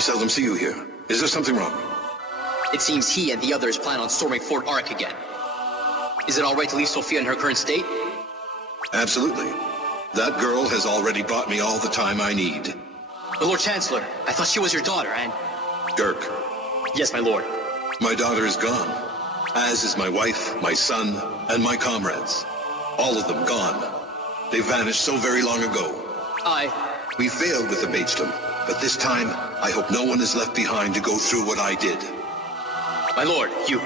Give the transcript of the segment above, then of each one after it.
seldom see you here. Is there something wrong? It seems he and the others plan on storming Fort Ark again. Is it alright to leave Sophia in her current state? Absolutely. That girl has already bought me all the time I need. The Lord Chancellor, I thought she was your daughter, and... Dirk. Yes, my lord. My daughter is gone. As is my wife, my son, and my comrades. All of them gone. They vanished so very long ago. We failed with the Magedom, but this time, I hope no one is left behind to go through what I did. My lord, you...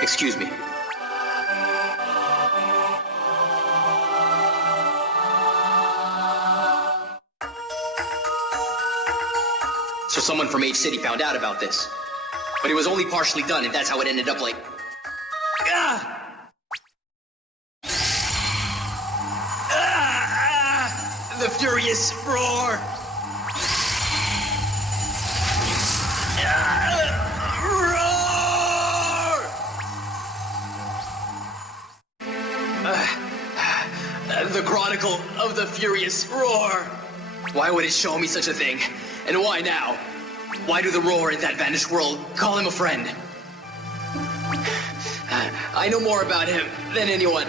Excuse me. So someone from Mage City found out about this. But it was only partially done, and that's how it ended up like... Ah! The furious roar! Roar! The Chronicle of the Furious Roar! Why would it show me such a thing? And why now? Why do the Roar in that vanished world call him a friend? I know more about him than anyone.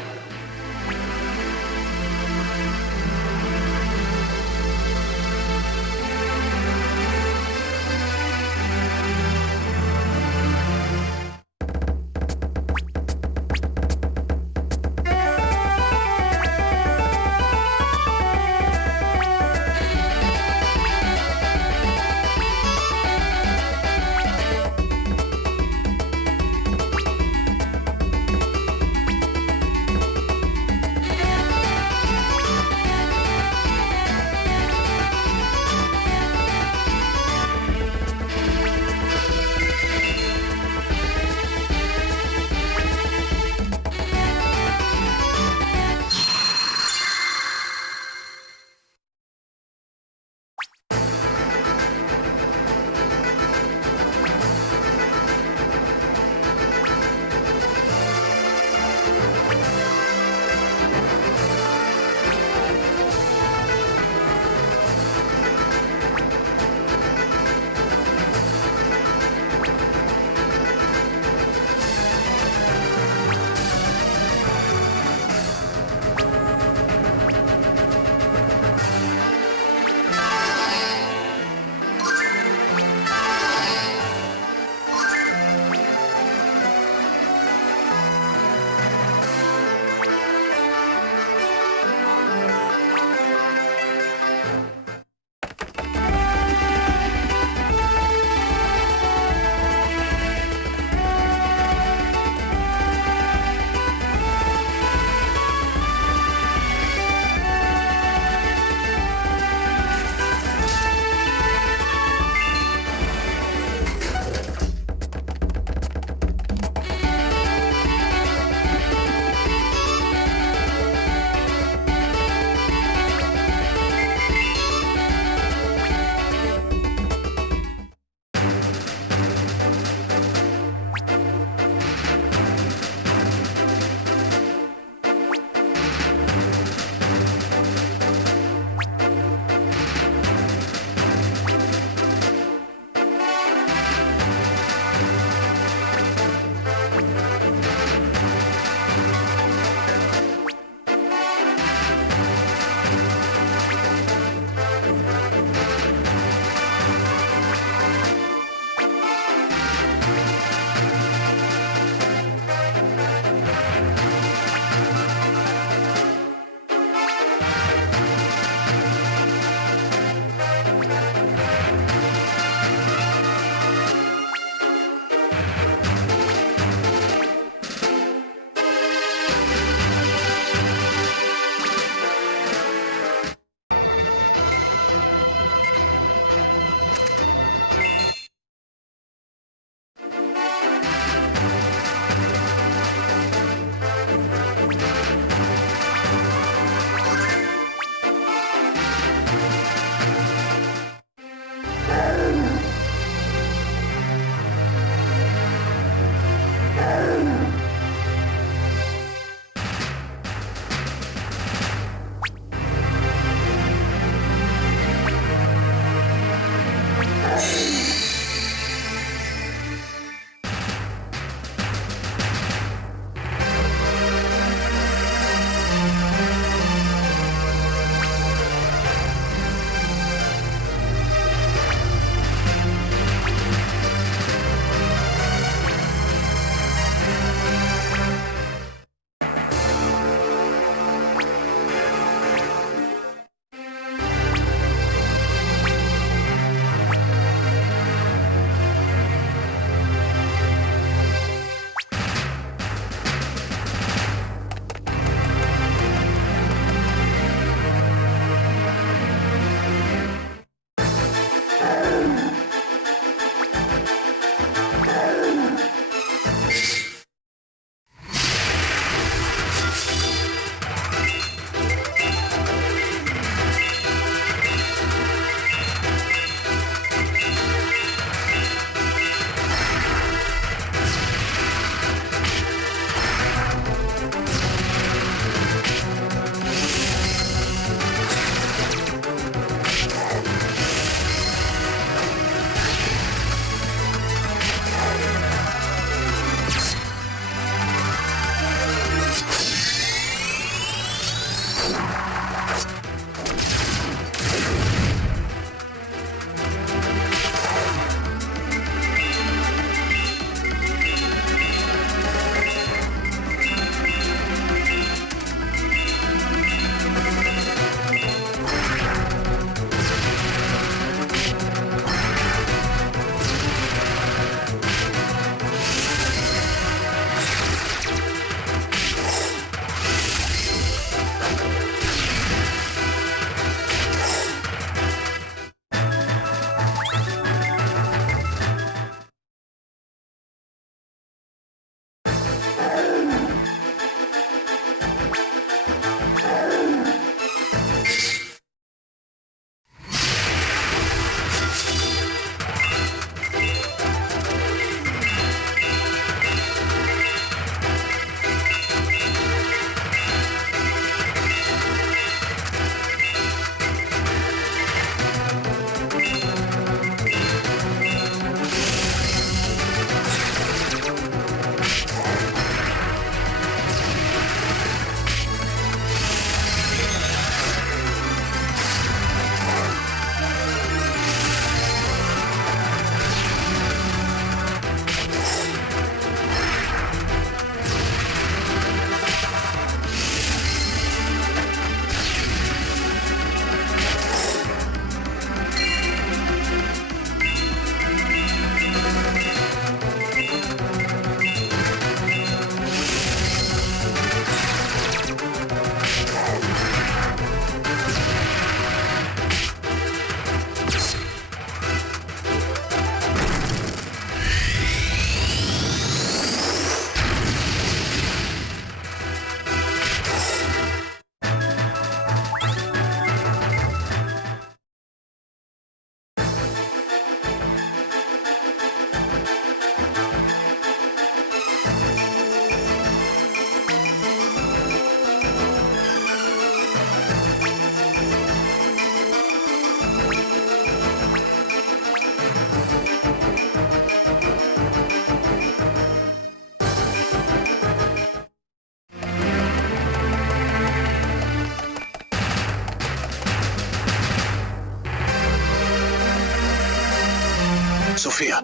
Sophia.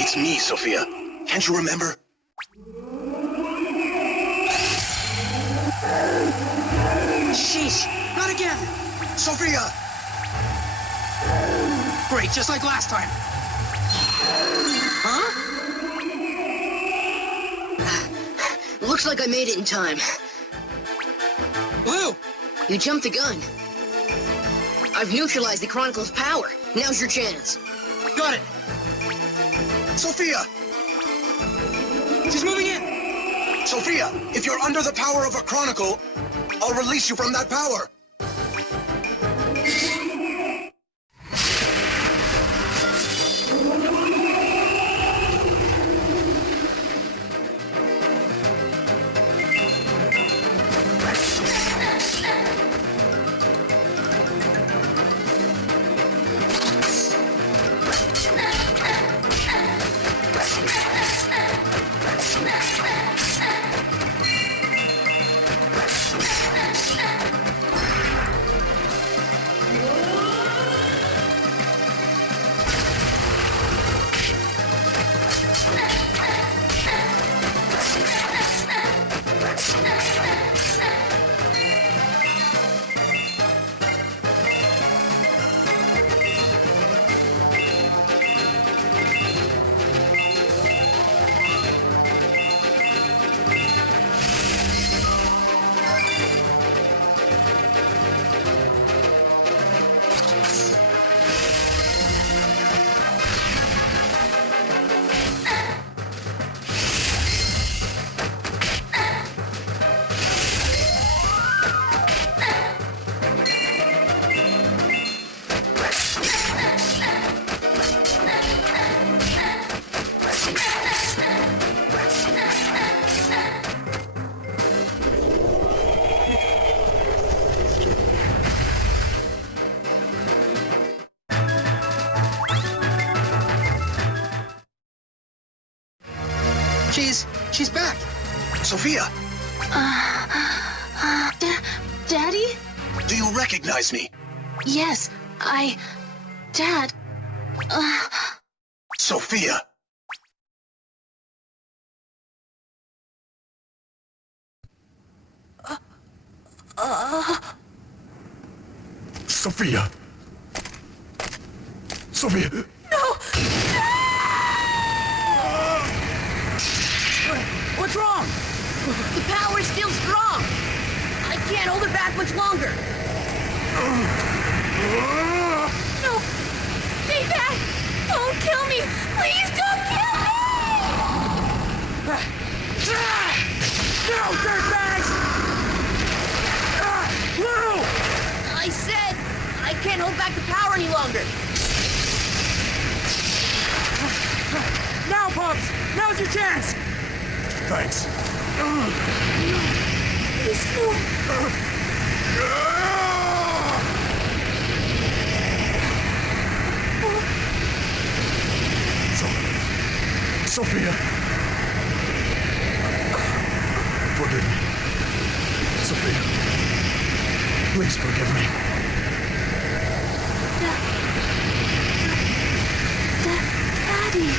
It's me, Sophia. Can't you remember? Sheesh! Not again! Sophia! Great, just like last time. Huh? Looks like I made it in time. Blue! You jumped the gun. I've neutralized the Chronicle's power. Now's your chance. Got it! Sophia! She's moving in! Sophia, if you're under the power of a Chronicle, I'll release you from that power! She's back! Sophia! Daddy? Do you recognize me? Yes, Dad. Sophia! Sophia! Sophia! No! What's wrong? The power's still strong! I can't hold it back much longer! No! Stay back! Don't kill me! Please don't kill me! No, dirtbags! Blue! I said I can't hold back the power any longer! Now, Pops! Now's your chance! Thanks. Please, no. Sophia! Forgive me. Sophia. Please forgive me. Daddy.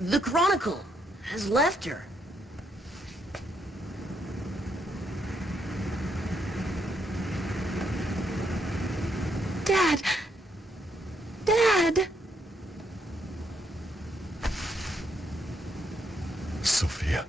The Chronicle has left her. Dad! Dad! Sophia.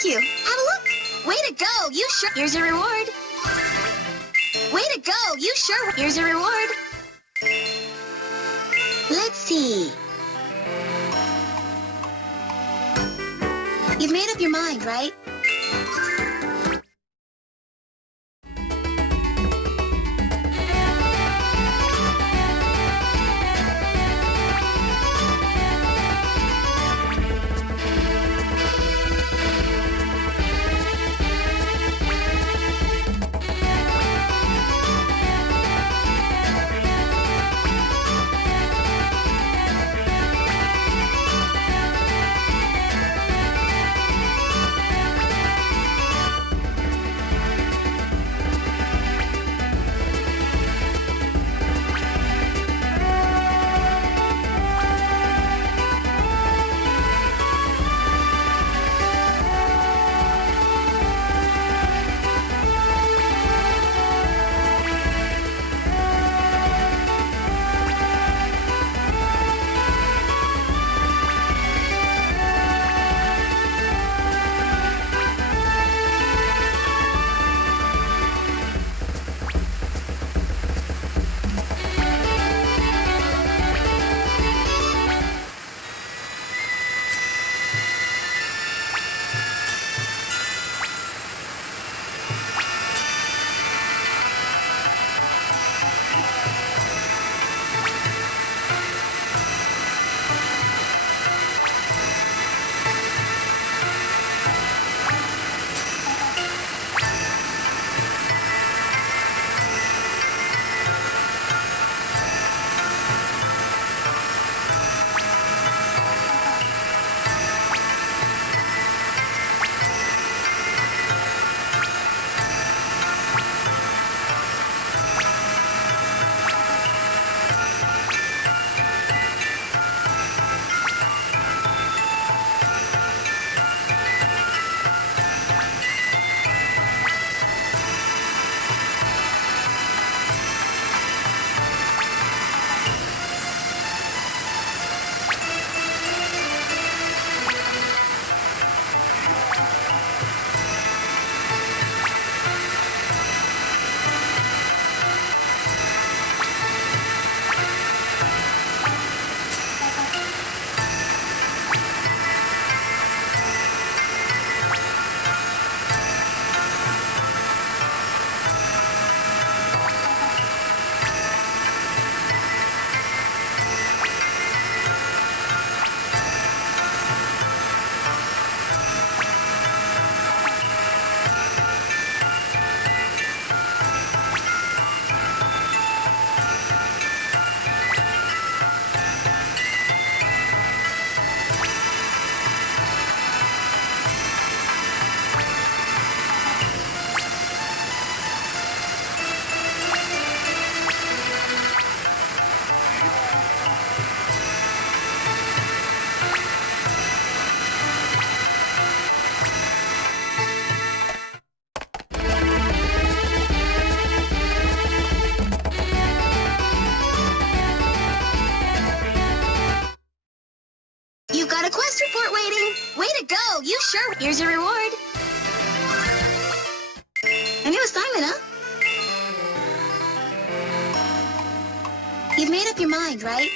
Thank you. Have a look. Way to go. You sure. Here's a reward. Way to go. You sure. Here's a reward. Let's see. You've made up your mind, right? Sure, here's your reward. A new assignment, huh? You've made up your mind, right?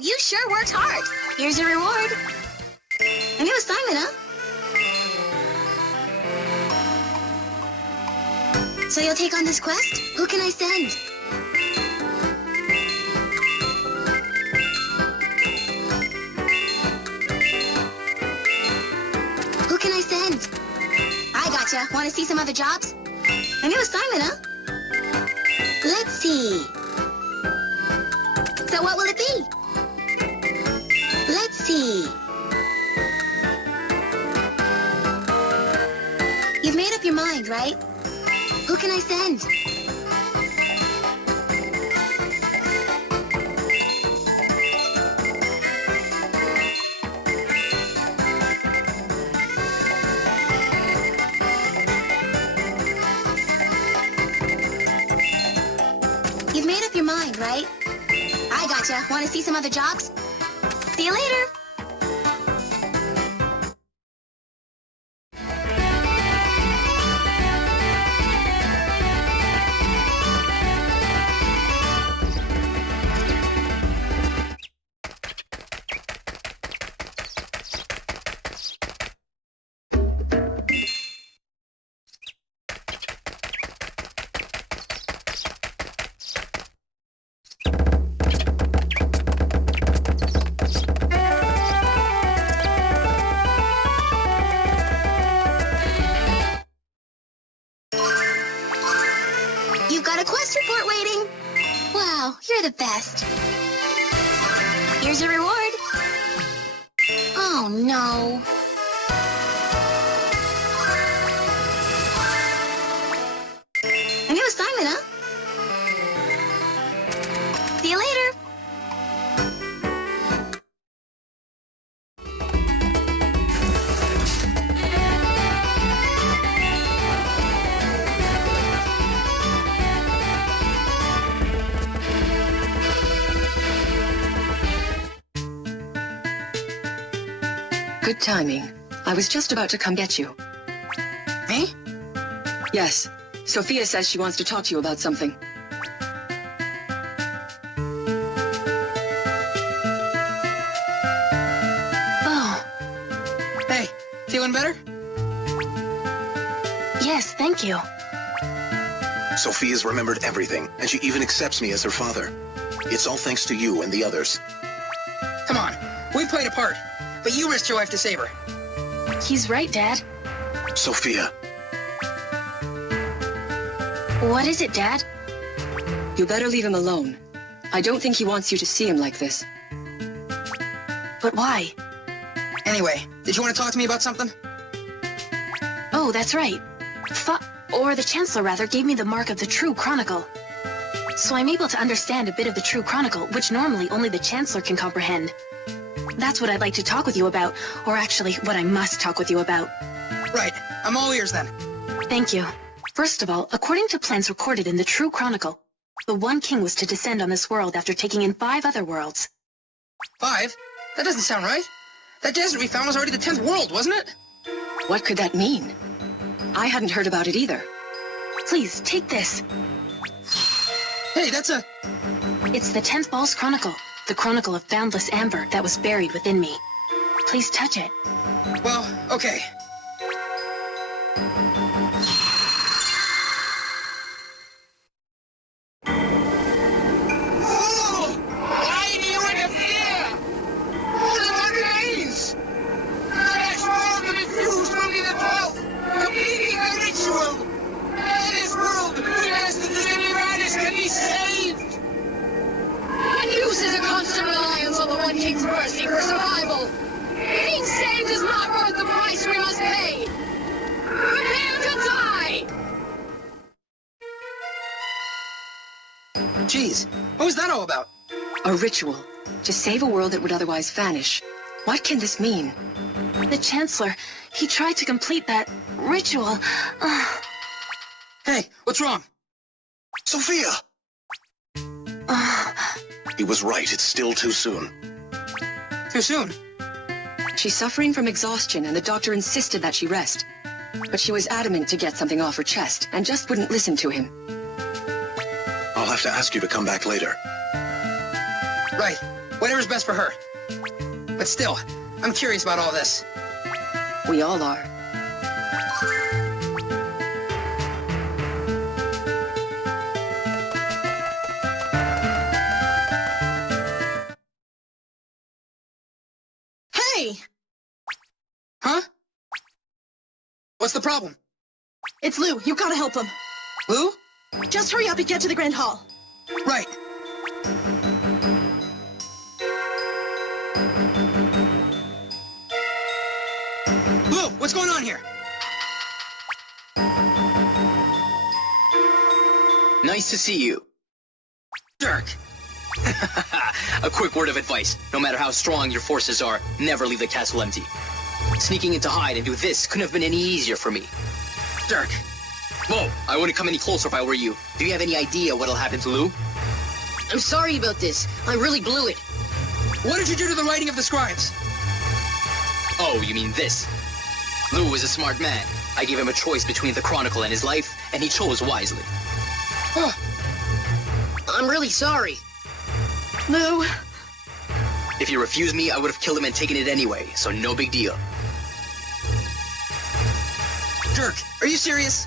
You sure worked hard. Here's your reward. A new assignment, huh? So you'll take on this quest? Who can I send? Who can I send? I gotcha. Want to see some other jobs? A new assignment, huh? Let's see. So what will it be? Let's see. You've made up your mind, right? Who can I send? You've made up your mind, right? I gotcha. Want to see some other jobs? See you later. You're the best. Here's your reward. Oh, no. A new assignment, huh? See you later. Good timing. I was just about to come get you. Me? Yes. Sophia says she wants to talk to you about something. Oh. Hey, feeling better? Yes, thank you. Sophia's remembered everything, and she even accepts me as her father. It's all thanks to you and the others. Come on, we played a part, but you risked your life to save her. He's right, Dad. Sophia. What is it, Dad? You better leave him alone. I don't think he wants you to see him like this. But why? Anyway, did you want to talk to me about something? Oh, that's right. Or the Chancellor, rather, gave me the mark of the True Chronicle. So I'm able to understand a bit of the True Chronicle, which normally only the Chancellor can comprehend. That's what I'd like to talk with you about, or actually, what I must talk with you about. Right. I'm all ears then. Thank you. First of all, according to plans recorded in the True Chronicle, the One King was to descend on this world after taking in 5 other worlds. 5? That doesn't sound right. That desert we found was already the 10th world, wasn't it? What could that mean? I hadn't heard about it either. Please, take this. Hey, that's a... It's the 10th Ball's Chronicle, the Chronicle of boundless amber that was buried within me. Please touch it. Well, okay. Why do you interfere? What are the remains? The next world to be fused will be the 12th, completing the ritual. And this world, as the Dirk can be saved. It uses a constant reliance on the One King's mercy for survival. Being saved is not worth the price we must pay. Prepare to die! Jeez, what was that all about? A ritual. To save a world that would otherwise vanish. What can this mean? The Chancellor, he tried to complete that ritual. Hey, what's wrong? Sophia! He was right, it's still too soon. Too soon. She's suffering from exhaustion, and the doctor insisted that she rest. But she was adamant to get something off her chest, and just wouldn't listen to him. I'll have to ask you to come back later. Right. Whatever's best for her. But still, I'm curious about all this. We all are. Hey! Huh? What's the problem? It's Lou. You gotta help him. Lou? Just hurry up and get to the Grand Hall. Right. Lou, what's going on here? Nice to see you. Dirk. A quick word of advice. No matter how strong your forces are, never leave the castle empty. Sneaking in to hide and do this couldn't have been any easier for me. Dirk. Whoa, I wouldn't come any closer if I were you. Do you have any idea what'll happen to Lou? I'm sorry about this. I really blew it. What did you do to the writing of the scribes? Oh, you mean this? Lou is a smart man. I gave him a choice between the Chronicle and his life, and he chose wisely. I'm really sorry. Lou. If he refused me, I would have killed him and taken it anyway, so no big deal. Dirk, are you serious?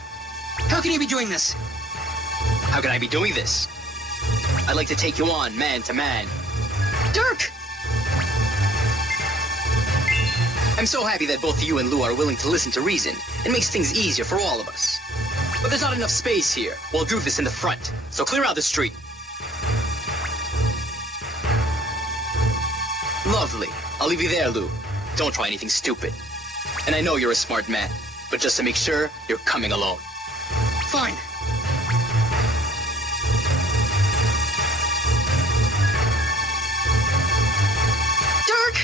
How can you be doing this? How can I be doing this? I'd like to take you on, man to man. Dirk! I'm so happy that both you and Lou are willing to listen to reason. It makes things easier for all of us. But there's not enough space here. We'll do this in the front, so clear out the street. Lovely. I'll leave you there, Lou. Don't try anything stupid. And I know you're a smart man, but just to make sure, you're coming alone. Fine. Dirk!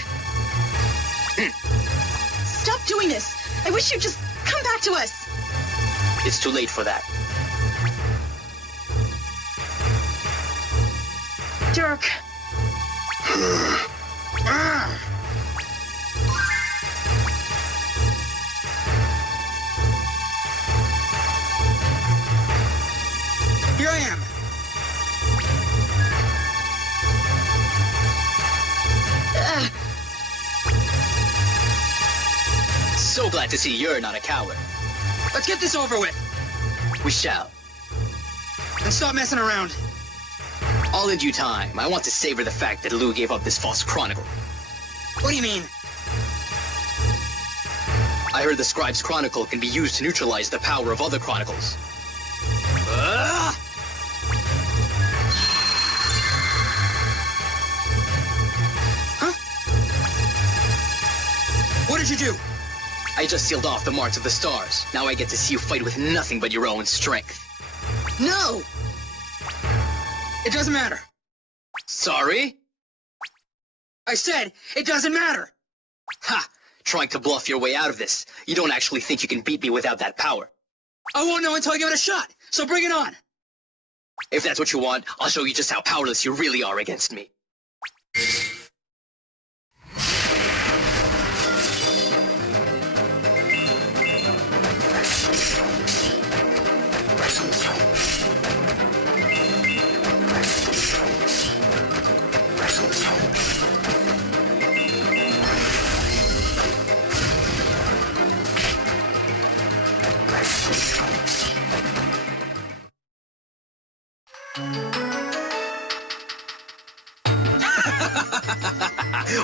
Stop doing this. I wish you'd just come back to us. It's too late for that. Dirk. Here I am. So glad to see you're not a coward. Let's get this over with. We shall. And stop messing around. All in due time. I want to savor the fact that Lou gave up this false chronicle. What do you mean? I heard the scribe's chronicle can be used to neutralize the power of other chronicles. Huh? What did you do? I just sealed off the marks of the stars. Now I get to see you fight with nothing but your own strength. No! It doesn't matter. Sorry? I said, it doesn't matter. Ha! Trying to bluff your way out of this. You don't actually think you can beat me without that power. I won't know until I give it a shot, so bring it on. If that's what you want, I'll show you just how powerless you really are against me.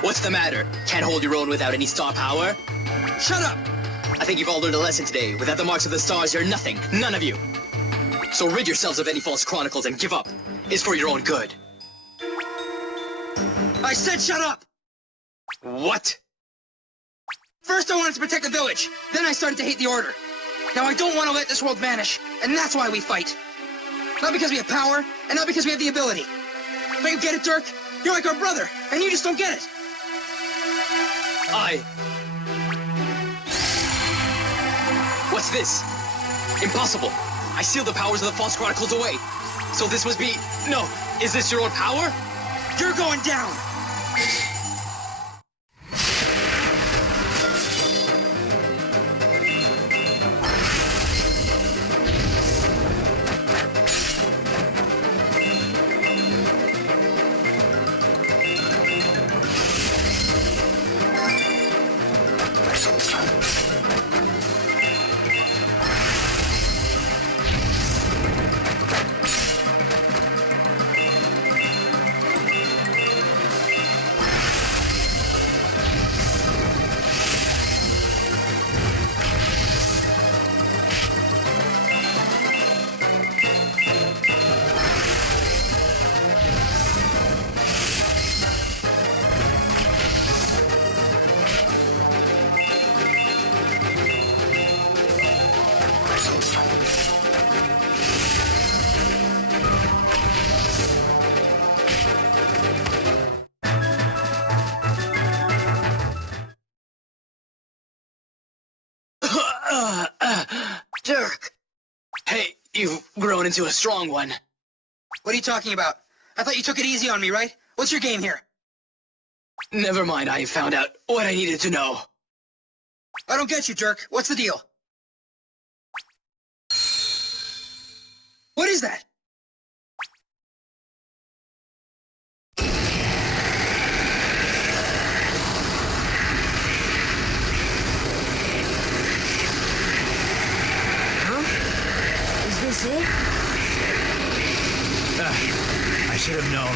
What's the matter? Can't hold your own without any star power? Shut up! I think you've all learned a lesson today. Without the marks of the stars, you're nothing. None of you. So rid yourselves of any false chronicles and give up. It's for your own good. I said shut up! What? First I wanted to protect the village, then I started to hate the Order. Now I don't want to let this world vanish, and that's why we fight. Not because we have power, and not because we have the ability. Don't you get it, Dirk? You're like our brother, and you just don't get it. What's this? Impossible. I sealed the powers of the false chronicles away. So this must be... No, is this your own power? You're going down! Dirk! Hey, you've grown into a strong one. What are you talking about? I thought you took it easy on me, right? What's your game here? Never mind, I found out what I needed to know. I don't get you, Dirk. What's the deal? What is that? Is this it? I should have known.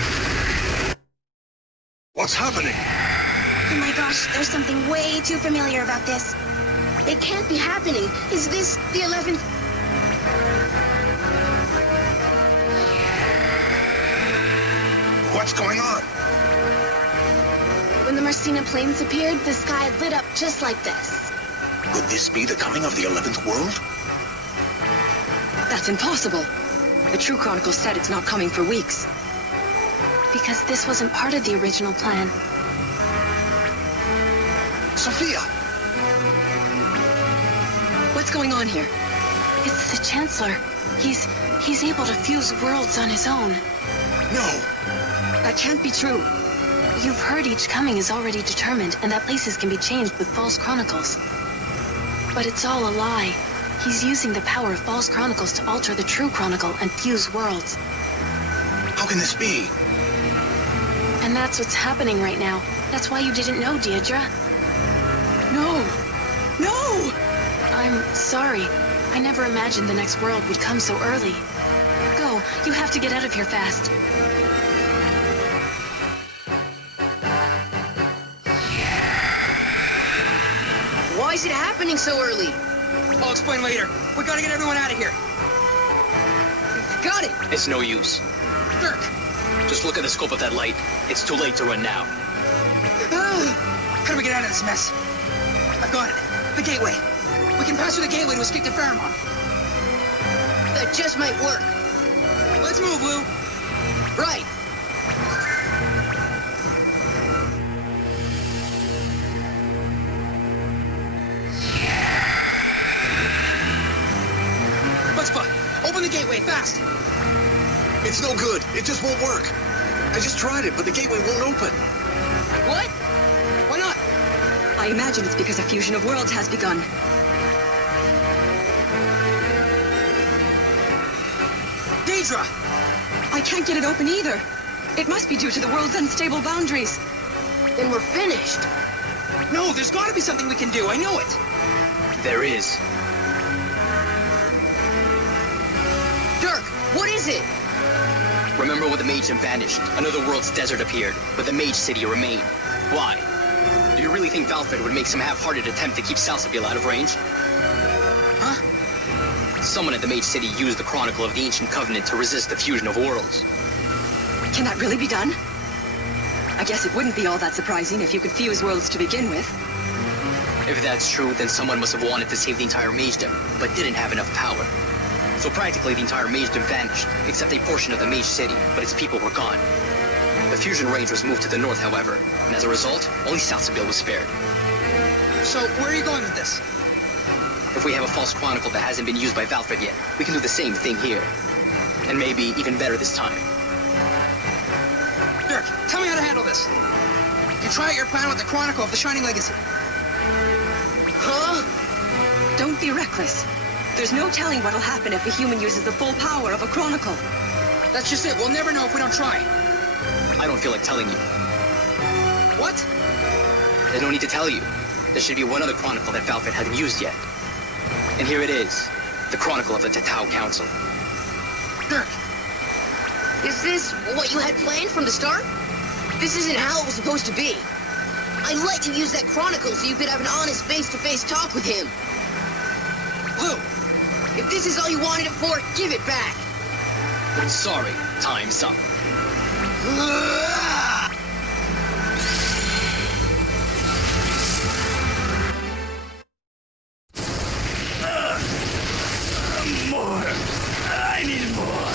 What's happening? Oh my gosh, there's something way too familiar about this. It can't be happening. Is this the 11th? What's going on? When the Marcina plains appeared, the sky lit up just like this. Could this be the coming of the 11th world? That's impossible. The True Chronicles said it's not coming for weeks. Because this wasn't part of the original plan. Sophia! What's going on here? It's the Chancellor. He's able to fuse worlds on his own. No! That can't be true. You've heard each coming is already determined and that places can be changed with false chronicles. But it's all a lie. He's using the power of false chronicles to alter the true chronicle and fuse worlds. How can this be? And that's what's happening right now. That's why you didn't know, Deirdre. No! No! I'm sorry. I never imagined the next world would come so early. Go. You have to get out of here fast. Why is it happening so early? I'll explain later. We gotta get everyone out of here. Got it! It's no use. Dirk! Just look at the scope of that light. It's too late to run now. How do we get out of this mess? I've got it. The gateway. We can pass through the gateway to escape to Faramon. That just might work. Let's move, Lou. Right. gateway, fast! It's no good. It just won't work. I just tried it, but the gateway won't open. What? Why not? I imagine it's because a fusion of worlds has begun. Daedra! I can't get it open either. It must be due to the world's unstable boundaries. Then we're finished. No, there's gotta be something we can do, I know it! There is. Dirk, what is it? Remember when the Magedom vanished? Another world's desert appeared, but the Mage City remained. Why? Do you really think Valfred would make some half-hearted attempt to keep Salsabil out of range? Huh? Someone at the Mage City used the Chronicle of the Ancient Covenant to resist the fusion of worlds. Can that really be done? I guess it wouldn't be all that surprising if you could fuse worlds to begin with. If that's true, then someone must have wanted to save the entire Magedom, but didn't have enough power. So practically the entire Magedom vanished, except a portion of the Mage City, but its people were gone. The fusion range was moved to the north, however, and as a result, only Salsabil was spared. So, where are you going with this? If we have a false chronicle that hasn't been used by Valfred yet, we can do the same thing here. And maybe even better this time. Dirk, tell me how to handle this. You try out your plan with the Chronicle of the Shining Legacy. Huh? Don't be reckless. There's no telling what'll happen if a human uses the full power of a chronicle. That's just it, we'll never know if we don't try. I don't feel like telling you. What? There's no need to tell you. There should be one other chronicle that Valfred hasn't used yet. And here it is. The Chronicle of the Tatau Council. Dirk! Is this what you had planned from the start? This isn't how it was supposed to be. I let you use that Chronicle so you could have an honest face-to-face talk with him. Lou! If this is all you wanted it for, give it back. Sorry, time's up. More. I need more.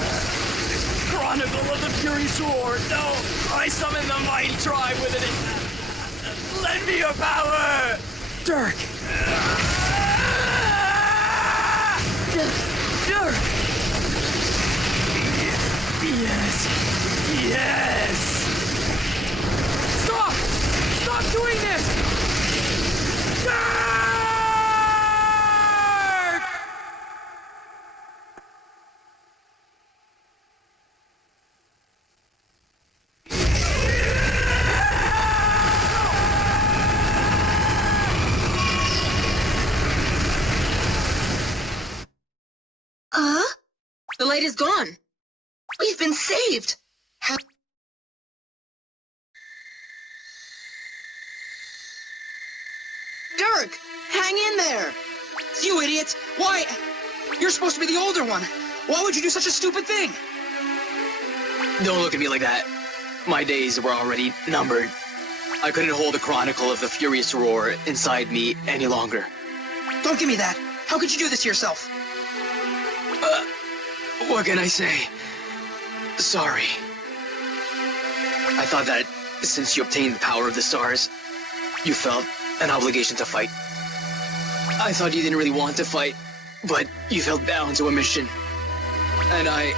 Chronicle of the Fury Sword. No, I summon the Might Tribe with it. Lend me your power. Dirk. Dirk. Yes. Yes. Stop. Stop doing this. Dirk. The light is gone. We've been saved. Dirk, hang in there. You idiot! Why? You're supposed to be the older one. Why would you do such a stupid thing? Don't look at me like that. My days were already numbered. I couldn't hold the Chronicle of the Furious Roar inside me any longer. Don't give me that. How could you do this to yourself? What can I say? Sorry. I thought that since you obtained the power of the stars, you felt an obligation to fight. I thought you didn't really want to fight, but you felt bound to a mission. And I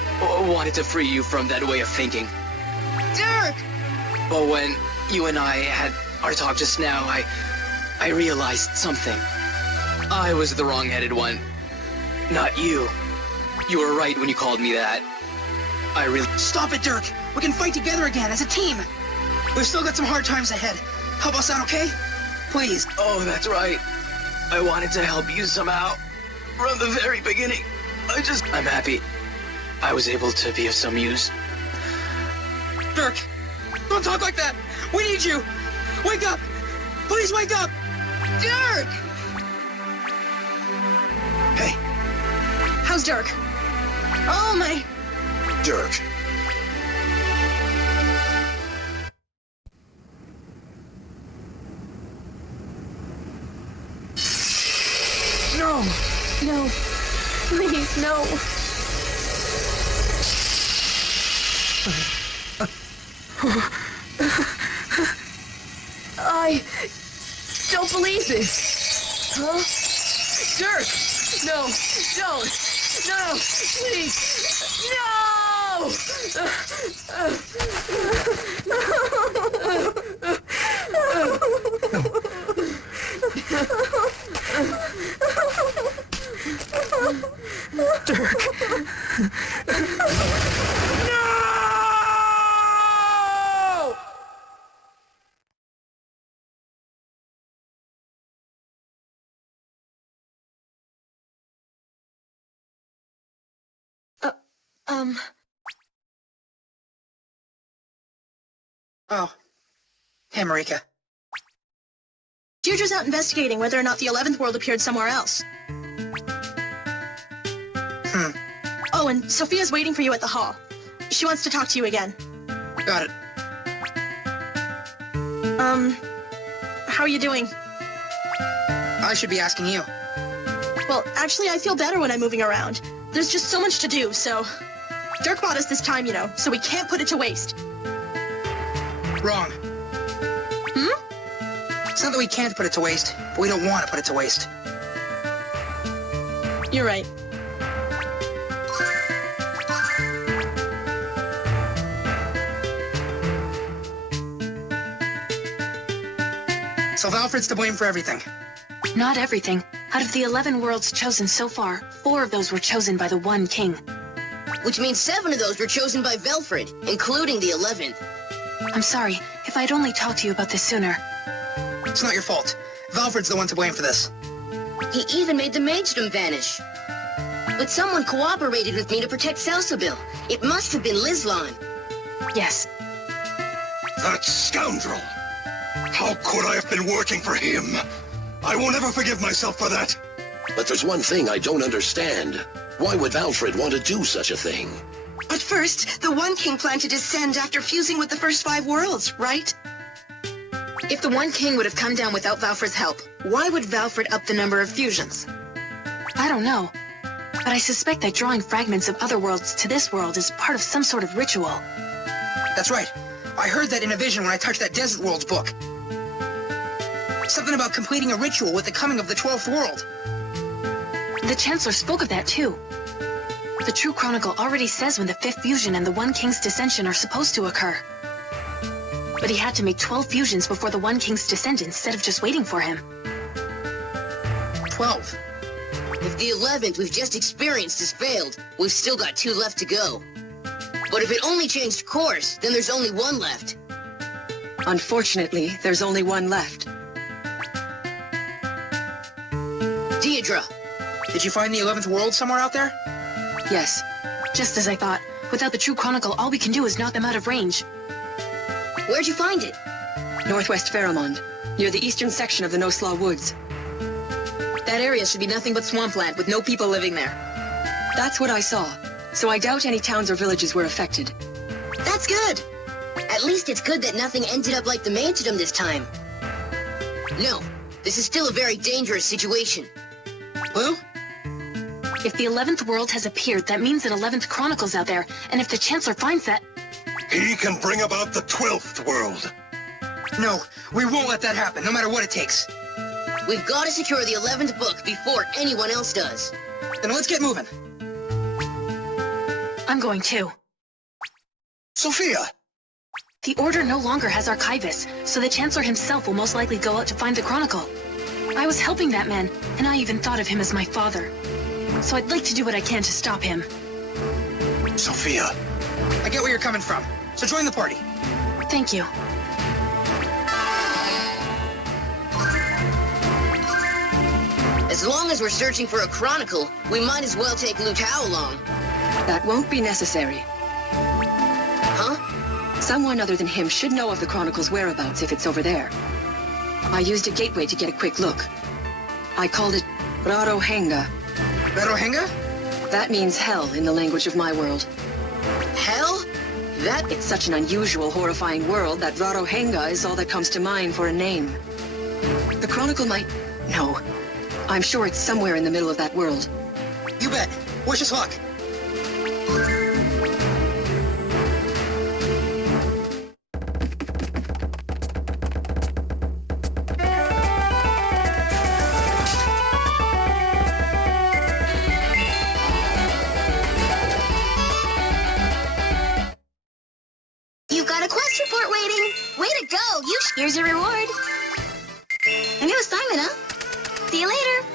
wanted to free you from that way of thinking. Dirk! But when you and I had our talk just now, I realized something. I was the wrong-headed one, not you. You were right when you called me that. I really... Stop it, Dirk! We can fight together again as a team! We've still got some hard times ahead. Help us out, okay? Please. Oh, that's right. I wanted to help you somehow. From the very beginning. I'm happy I was able to be of some use. Dirk! Don't talk like that! We need you! Wake up! Please wake up! Dirk! Hey. How's Dirk? Oh, my... Dirk. No. No. Please, no. I don't believe this. Huh? Dirk! No, don't! No! Please! No! Dirk! No! Oh. Hey, Marika. Deirdre's out investigating whether or not the 11th world appeared somewhere else. Oh, and Sophia's waiting for you at the hall. She wants to talk to you again. Got it. How are you doing? I should be asking you. Well, actually, I feel better when I'm moving around. There's just so much to do, so... Dirk bought us this time, you know, so we can't put it to waste. Wrong. It's not that we can't put it to waste, but we don't want to put it to waste. You're right. So Valfred's to blame for everything. Not everything. Out of the 11 worlds chosen so far, 4 of those were chosen by the one king. Which means 7 of those were chosen by Valfred, including the 11th. I'm sorry. If I'd only talked to you about this sooner. It's not your fault. Valfred's the one to blame for this. He even made the Magedom vanish. But someone cooperated with me to protect Salsabil. It must have been Lizlan. Yes. That scoundrel! How could I have been working for him? I will never forgive myself for that. But there's one thing I don't understand. Why would Valfred want to do such a thing? At first, the One King planned to descend after fusing with the first 5 worlds, right? If the One King would have come down without Valfred's help, why would Valfred up the number of fusions? I don't know. But I suspect that drawing fragments of other worlds to this world is part of some sort of ritual. That's right. I heard that in a vision when I touched that Desert Worlds book. Something about completing a ritual with the coming of the 12th world. The Chancellor spoke of that too. The True Chronicle already says when the 5th fusion and the One King's dissension are supposed to occur. But he had to make 12 fusions before the One King's descent instead of just waiting for him. 12. If the 11th we've just experienced has failed, we've still got 2 left to go. But if it only changed course, then there's only 1 left. Unfortunately, there's only 1 left. Deirdre. Did you find the 11th world somewhere out there? Yes. Just as I thought. Without the True Chronicle, all we can do is knock them out of range. Where'd you find it? Northwest Pheromond, near the eastern section of the No-Slaw Woods. That area should be nothing but swampland with no people living there. That's what I saw, so I doubt any towns or villages were affected. That's good. At least it's good that nothing ended up like the Magedom this time. No, this is still a very dangerous situation. Blue? If the 11th world has appeared, that means that 11th Chronicle's out there, and if the Chancellor finds that... He can bring about the 12th world. No, we won't let that happen, no matter what it takes. We've got to secure the 11th book before anyone else does. Then let's get moving. I'm going too. Sophia! The Order no longer has archivists, so the Chancellor himself will most likely go out to find the Chronicle. I was helping that man, and I even thought of him as my father. So I'd like to do what I can to stop him. Sophia. I get where you're coming from, so join the party. Thank you. As long as we're searching for a Chronicle, we might as well take Lu Tao along. That won't be necessary. Huh? Someone other than him should know of the Chronicle's whereabouts if it's over there. I used a gateway to get a quick look. I called it Rarohenga. Rarohenga? That means hell in the language of my world. Hell? It's such an unusual, horrifying world that Rarohenga is all that comes to mind for a name. The Chronicle might... No. I'm sure it's somewhere in the middle of that world. You bet. Wish us luck. Here's your reward. A new assignment, huh? See you later.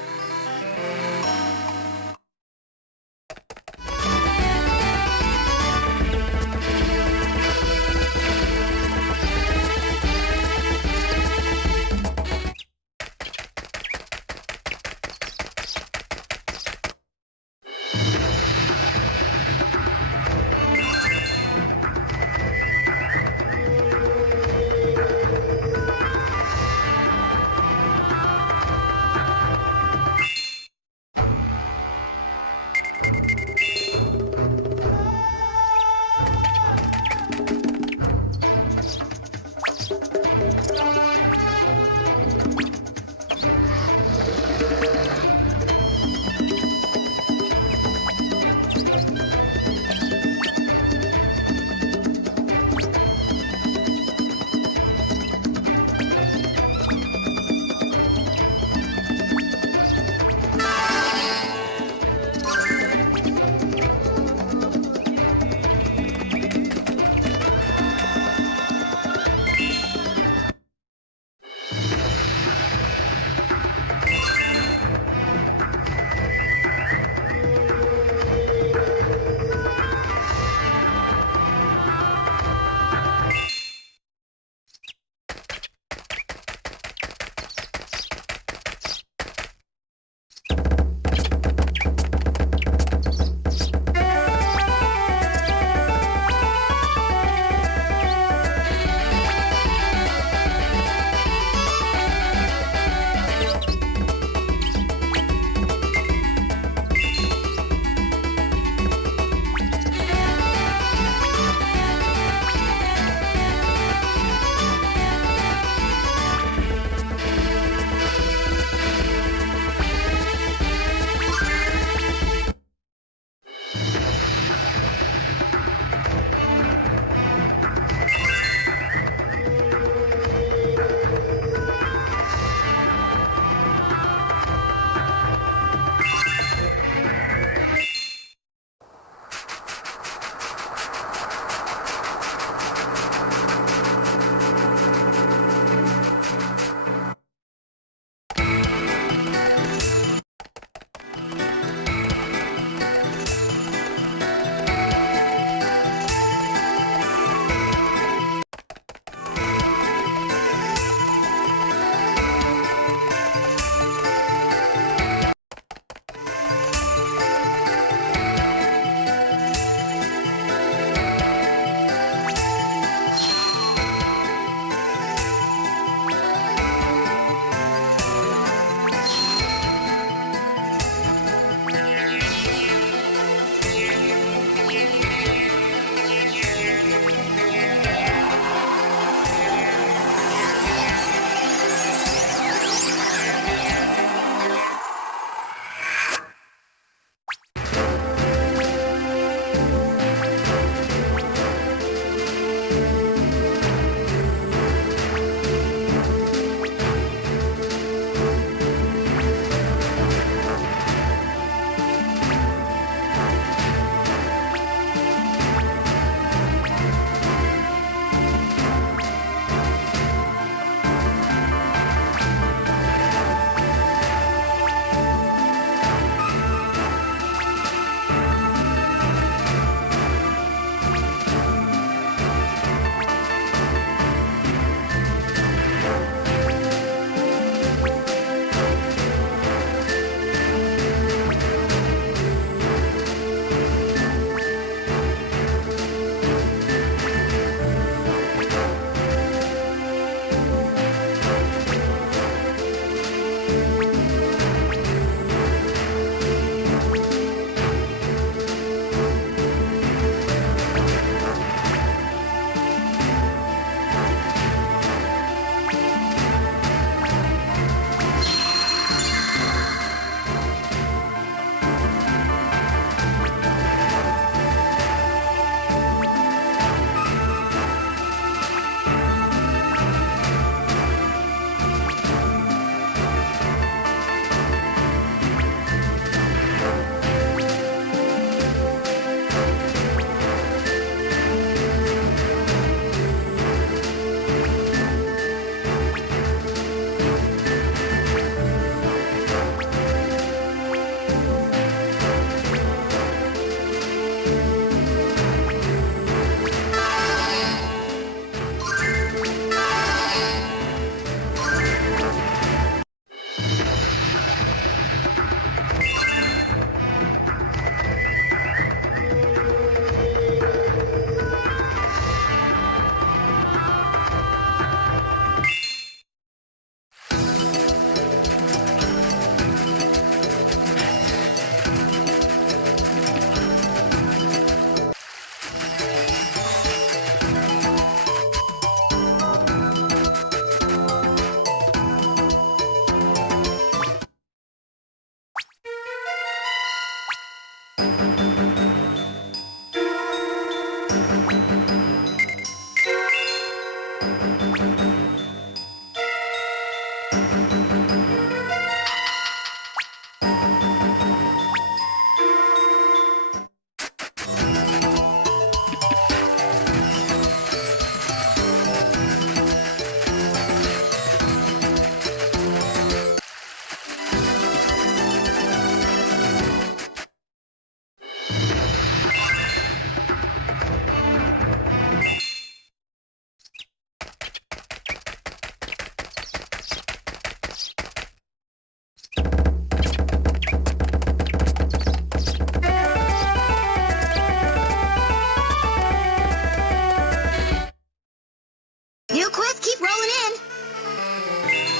New quests keep rolling in.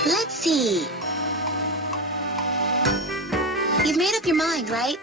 Let's see. You've made up your mind, right?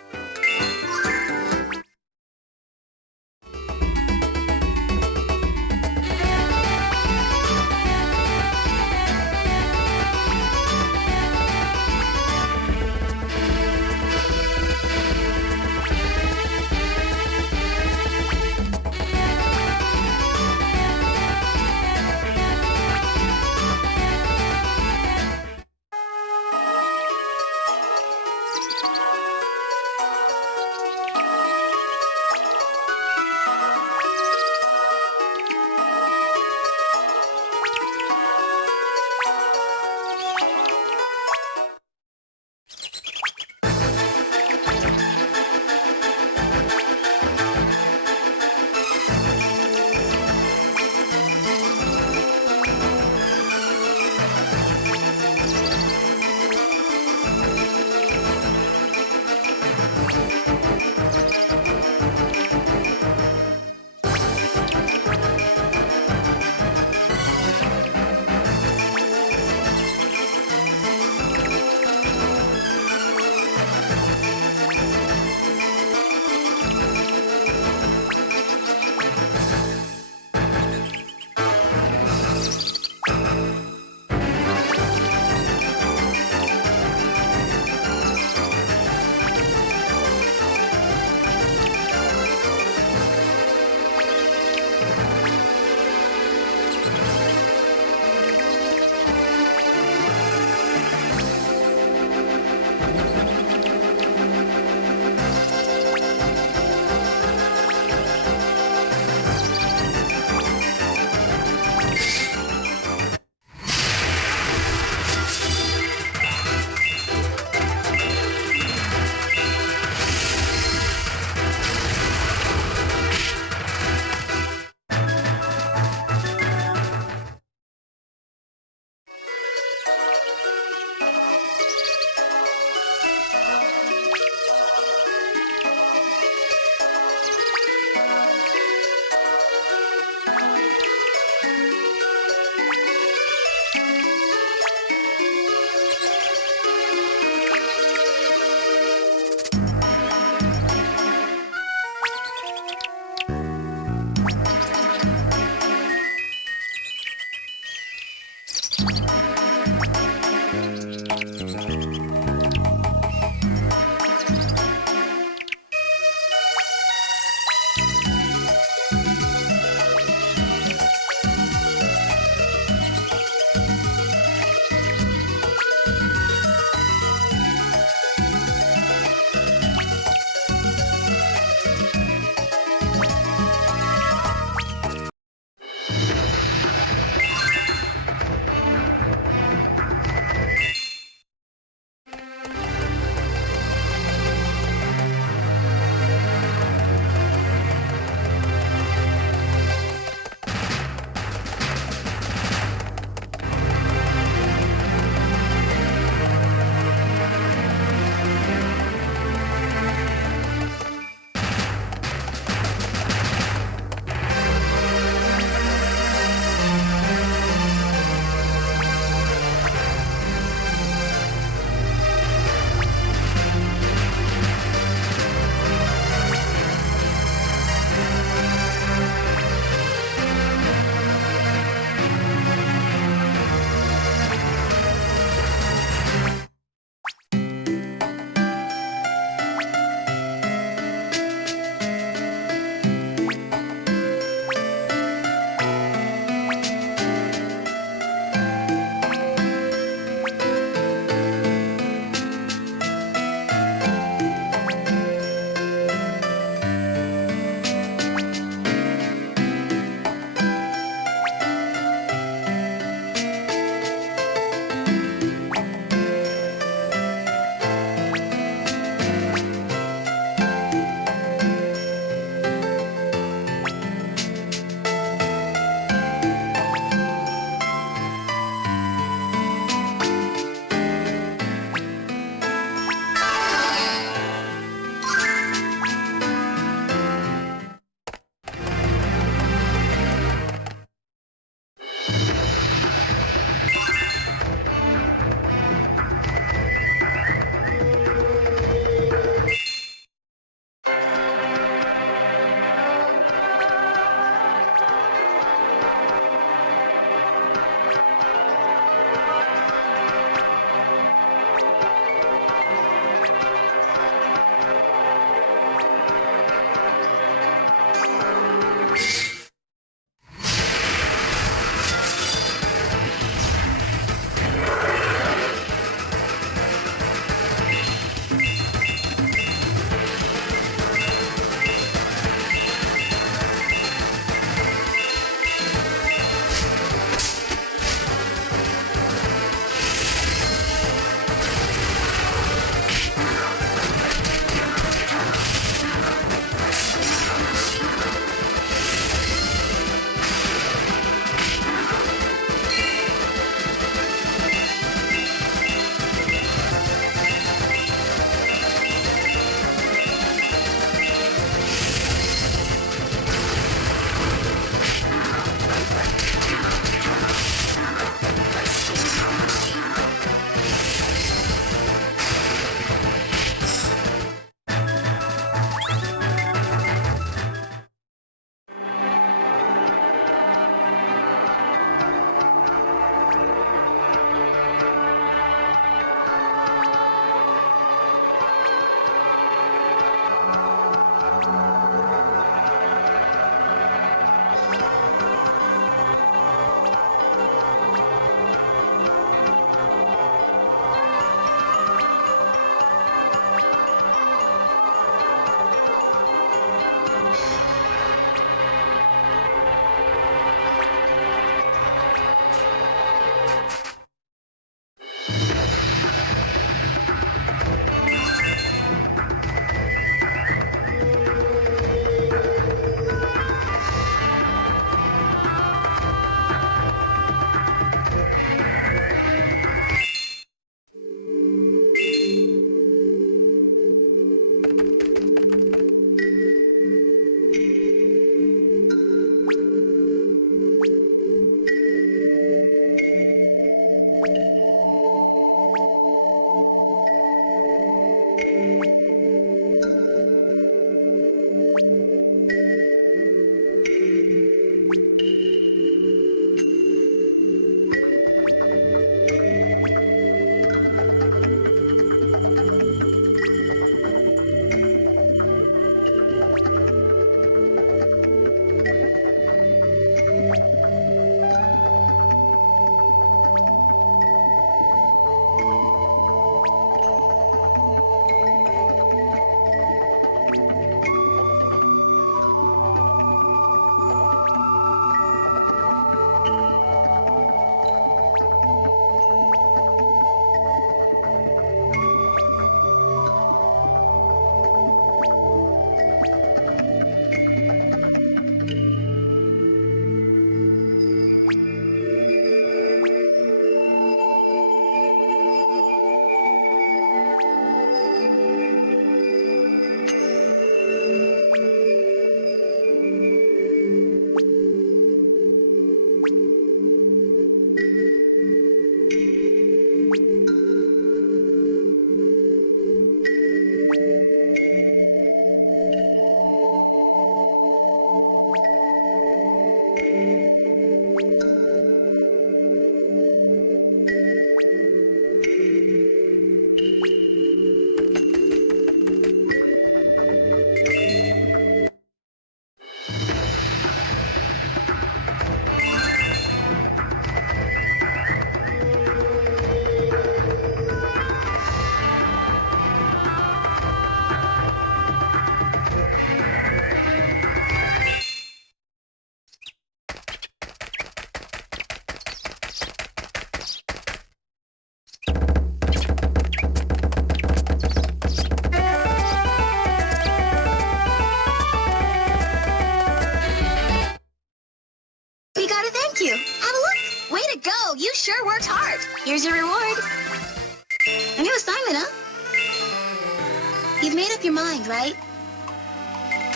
You've made up your mind, right?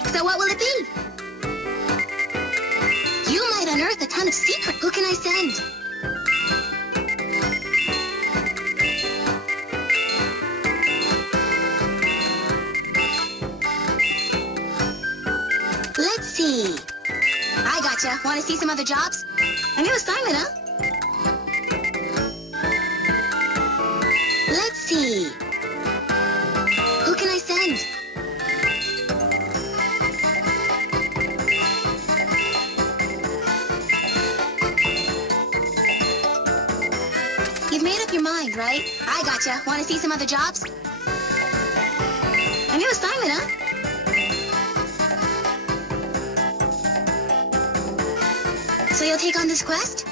So what will it be? You might unearth a ton of secrets. Who can I send? Let's see. I gotcha. Want to see some other jobs? A new assignment, huh? Let's see. Who can I send? You've made up your mind, right? I gotcha. Want to see some other jobs? A new assignment, huh? So you'll take on this quest?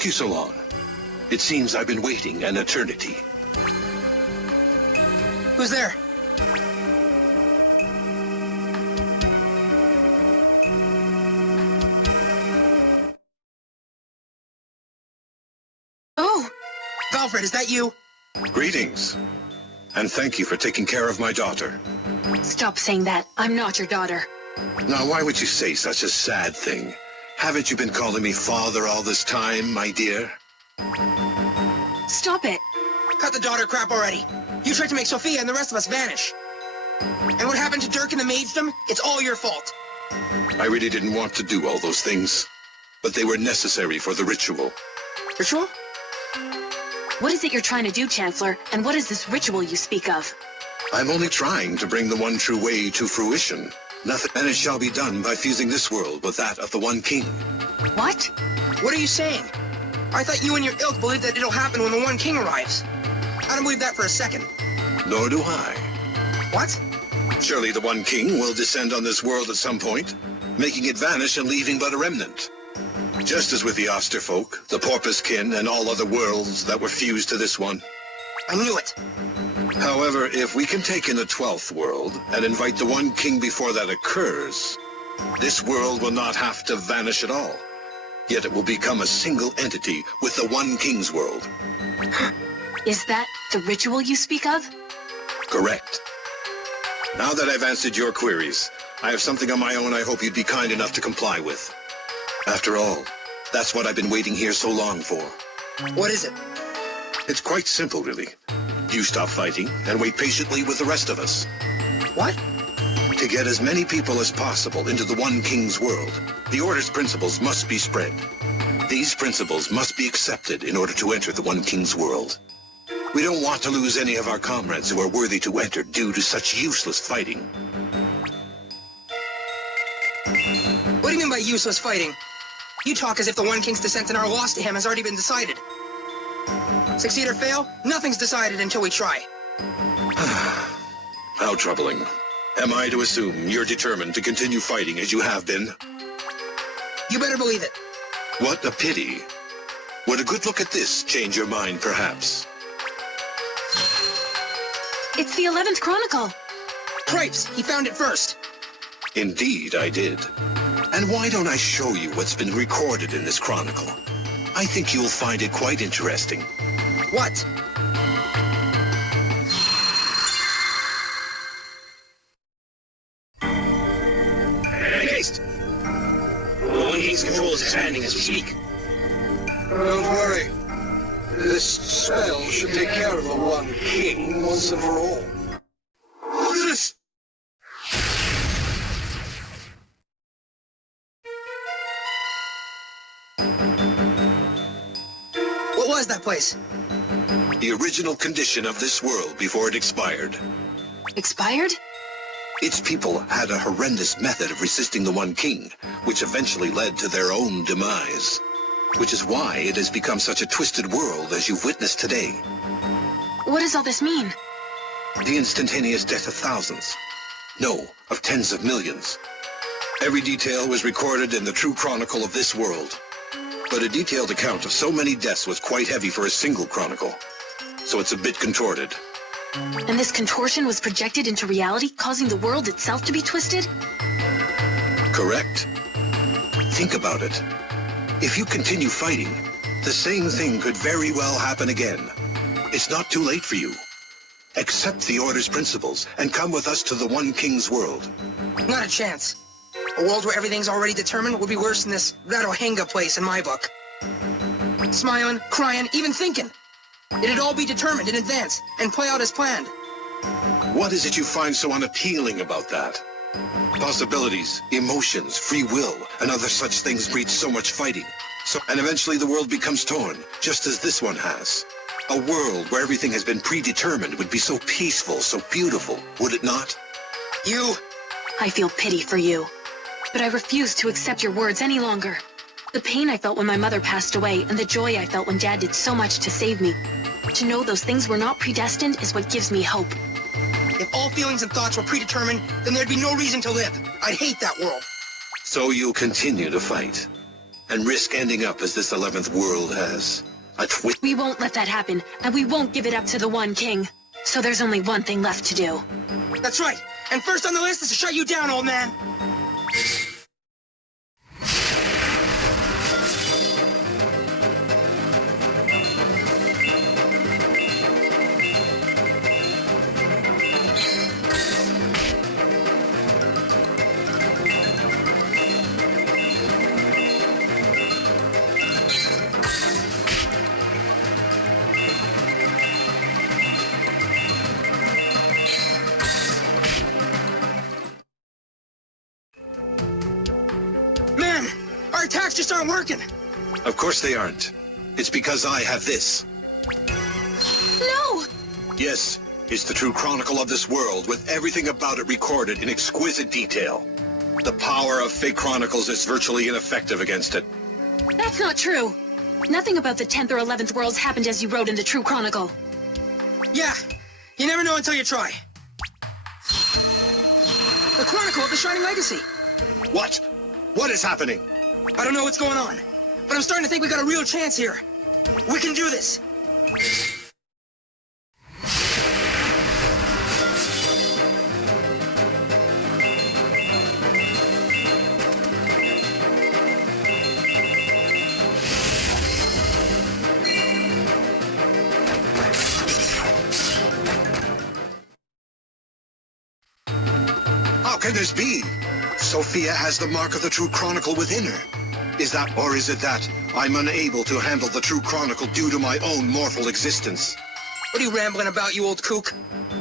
took you so long? It seems I've been waiting an eternity. Who's there? Oh! Valfred, is that you? Greetings. And thank you for taking care of my daughter. Stop saying that. I'm not your daughter. Now, why would you say such a sad thing? Haven't you been calling me father all this time, my dear? Stop it. Cut the daughter crap already. You tried to make Sophia and the rest of us vanish. And what happened to Dirk and the Magedom? It's all your fault. I really didn't want to do all those things, but they were necessary for the ritual. Ritual? What is it you're trying to do, Chancellor? And what is this ritual you speak of? I'm only trying to bring the one true way to fruition. Nothing, and it shall be done by fusing this world with that of the One King. What? What are you saying? I thought you and your ilk believed that it'll happen when the One King arrives. I don't believe that for a second. Nor do I. What? Surely the One King will descend on this world at some point, making it vanish and leaving but a remnant. Just as with the Austers folk, the Porpoise Kin, and all other worlds that were fused to this one. I knew it. However, if we can take in the 12th world and invite the One King before that occurs, this world will not have to vanish at all. Yet it will become a single entity with the One King's world. Is that the ritual you speak of? Correct. Now that I've answered your queries, I have something on my own I hope you'd be kind enough to comply with. After all, that's what I've been waiting here so long for. What is it? It's quite simple, really. You stop fighting and wait patiently with the rest of us. What? To get as many people as possible into the One King's world, the Order's principles must be spread. These principles must be accepted in order to enter the One King's world. We don't want to lose any of our comrades who are worthy to enter due to such useless fighting. What do you mean by useless fighting? You talk as if the One King's descent and our loss to him has already been decided. Succeed or fail, nothing's decided until we try. How troubling. Am I to assume you're determined to continue fighting as you have been? You better believe it. What a pity. Would a good look at this change your mind, perhaps? It's the 11th Chronicle. Cripes, he found it first. Indeed, I did. And why don't I show you what's been recorded in this chronicle? I think you'll find it quite interesting. What? Make haste! The One King's control is expanding as we speak. Don't worry. This spell should take care of the One King once and for all. What's this? What was that place? The original condition of this world before it expired. Expired? Its people had a horrendous method of resisting the One King, which eventually led to their own demise. Which is why it has become such a twisted world as you've witnessed today. What does all this mean? The instantaneous death of thousands. No, of tens of millions. Every detail was recorded in the true chronicle of this world. But a detailed account of so many deaths was quite heavy for a single chronicle. So it's a bit contorted. And this contortion was projected into reality, causing the world itself to be twisted? Correct. Think about it. If you continue fighting, the same thing could very well happen again. It's not too late for you. Accept the Order's principles and come with us to the One King's world. Not a chance. A world where everything's already determined would be worse than this Rarohenga place in my book. Smiling, crying, even thinking. It'd all be determined in advance and play out as planned. What is it you find so unappealing about that? Possibilities, emotions, free will, and other such things breed so much fighting. And eventually the world becomes torn, just as this one has. A world where everything has been predetermined would be so peaceful, so beautiful, would it not? You... I feel pity for you. But I refuse to accept your words any longer. The pain I felt when my mother passed away, and the joy I felt when Dad did so much to save me. To know those things were not predestined is what gives me hope. If all feelings and thoughts were predetermined, then there'd be no reason to live. I'd hate that world. So you'll continue to fight. and risk ending up as this 11th world has. We won't let that happen, and we won't give it up to the One King. So there's only one thing left to do. That's right. And first on the list is to shut you down, old man. Man, our attacks just aren't working. Of course they aren't. It's because I have this. No! Yes, it's the true chronicle of this world, with everything about it recorded in exquisite detail. The power of fake chronicles is virtually ineffective against it. That's not true. Nothing about the 10th or 11th worlds happened as you wrote in the True Chronicle. Yeah, you never know until you try. The Chronicle of the Shining Legacy. What? What is happening? I don't know what's going on, but I'm starting to think we got a real chance here. We can do this. How can this be? Sophia has the mark of the true chronicle within her. Is that, or is it that I'm unable to handle the true chronicle due to my own mortal existence? What are you rambling about, you old kook?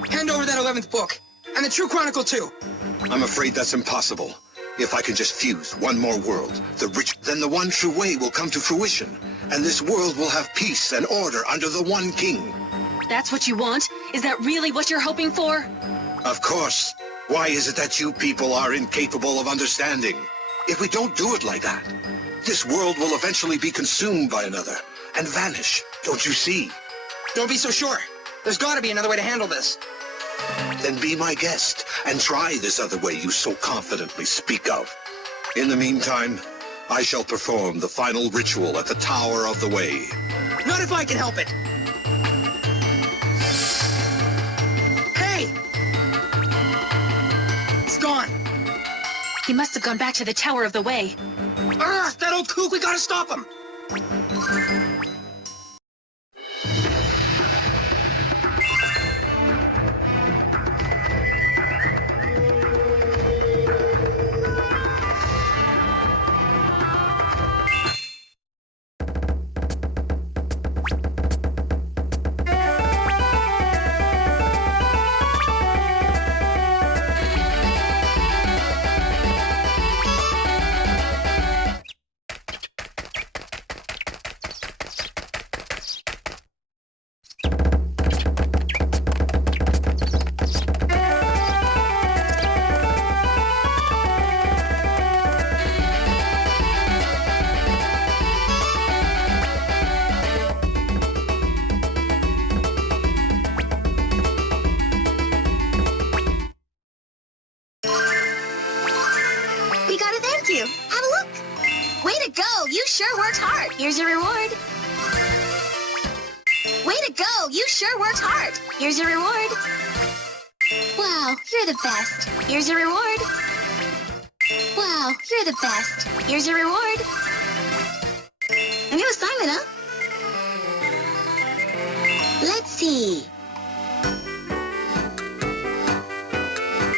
Hand over that 11th book, and the True Chronicle too. I'm afraid that's impossible. If I can just fuse one more world, then the one true way will come to fruition, and this world will have peace and order under the One King. That's what you want? Is that really what you're hoping for? Of course. Why is it that you people are incapable of understanding? If we don't do it like that, this world will eventually be consumed by another and vanish, don't you see? Don't be so sure. There's gotta be another way to handle this. Then be my guest and try this other way you so confidently speak of. In the meantime, I shall perform the final ritual at the Tower of the Way. Not if I can help it. Hey! It's gone. He must have gone back to the Tower of the Way. That old kook, we gotta stop him! you. Have a look. Way to go. You sure worked hard. Here's your reward. Way to go. You sure worked hard. Here's your reward. Wow, you're the best. Here's your reward. Wow, you're the best. Here's your reward. A new assignment, huh? Let's see.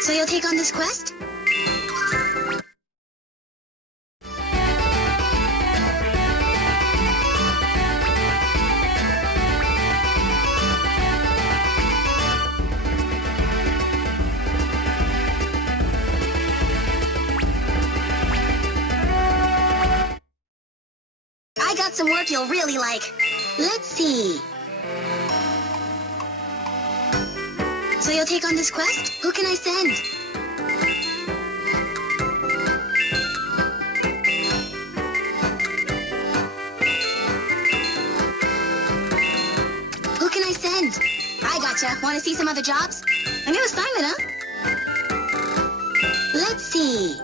So you'll take on this quest? I got some work you'll really like. Let's see. So you'll take on this quest? Who can I send? Who can I send? I gotcha. Want to see some other jobs? A new assignment, huh? Let's see.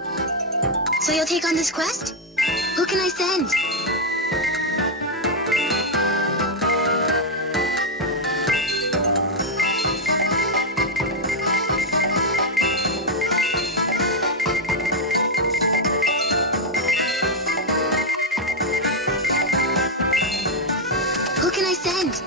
So you'll take on this quest? Who can I send? Who can I send?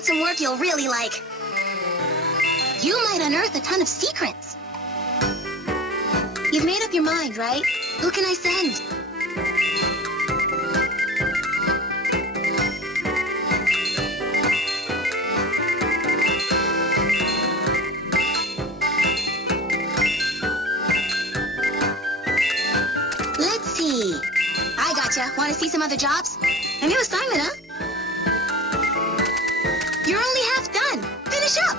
Some work you'll really like. You might unearth a ton of secrets. You've made up your mind, right? Who can I send? Let's see. I gotcha. Want to see some other jobs? A new assignment, huh? You're only half done. Finish up.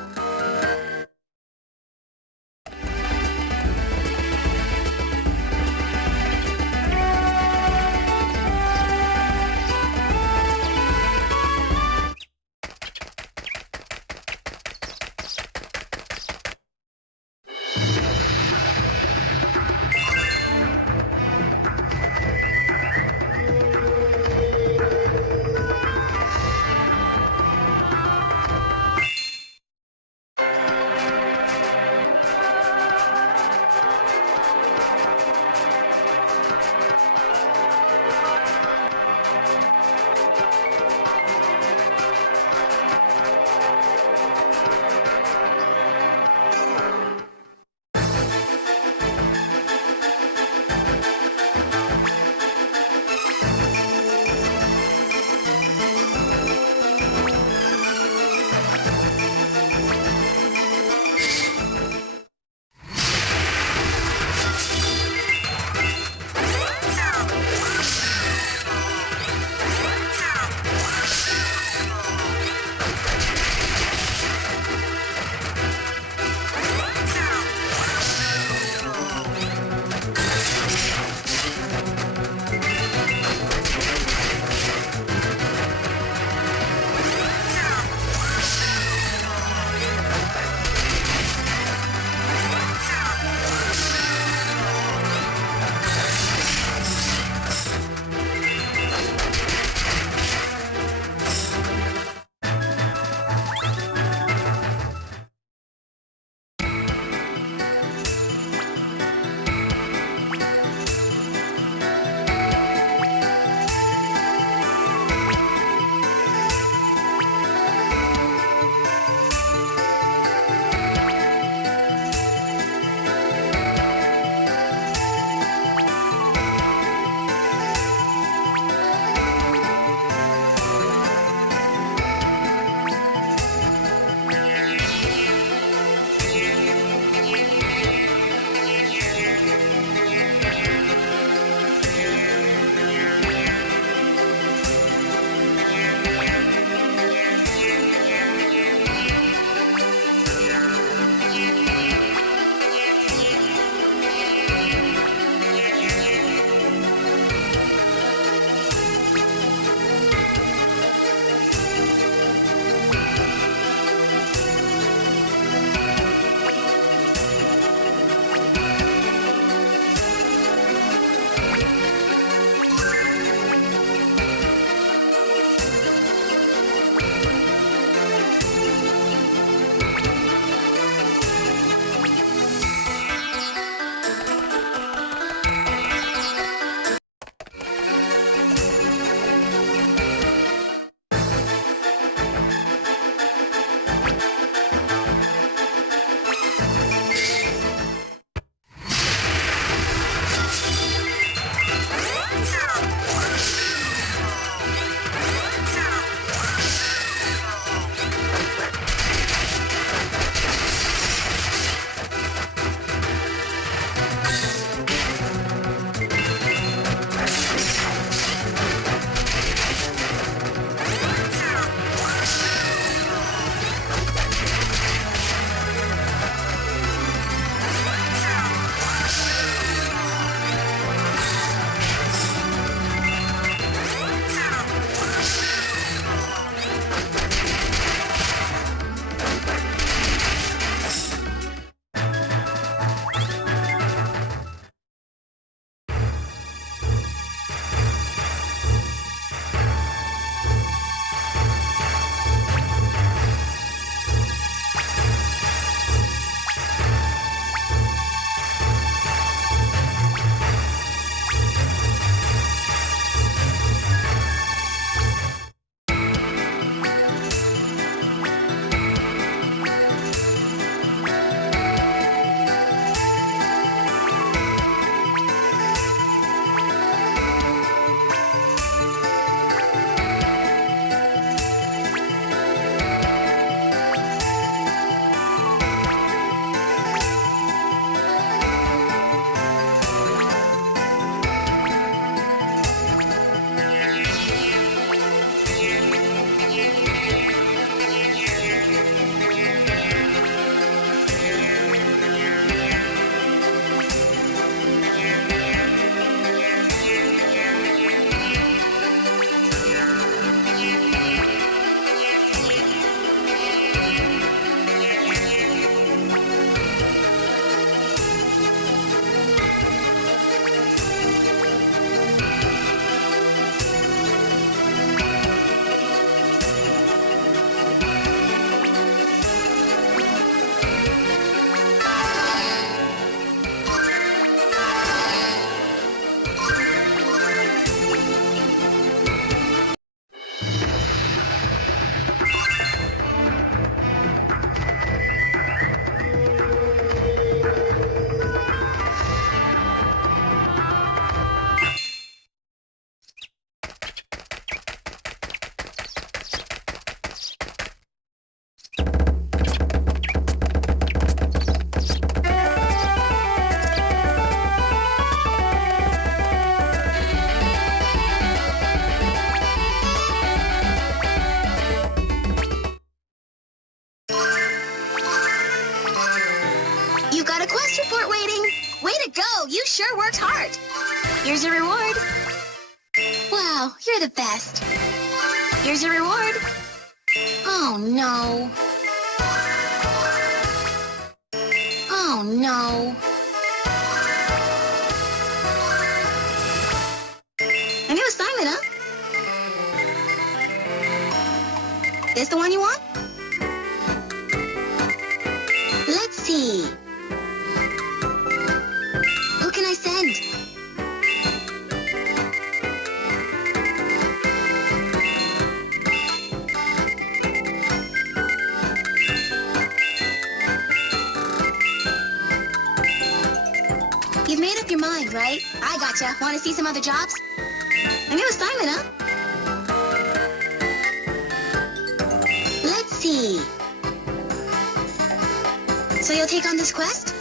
to go! You sure worked hard! Here's your reward. Wow, you're the best. Here's your reward. Oh no. Oh no. A new assignment, huh? This the one you want? Let's see. Who can I send? You've made up your mind, right? I gotcha. Want to see some other jobs? A new assignment, huh? Let's see. So you'll take on this quest?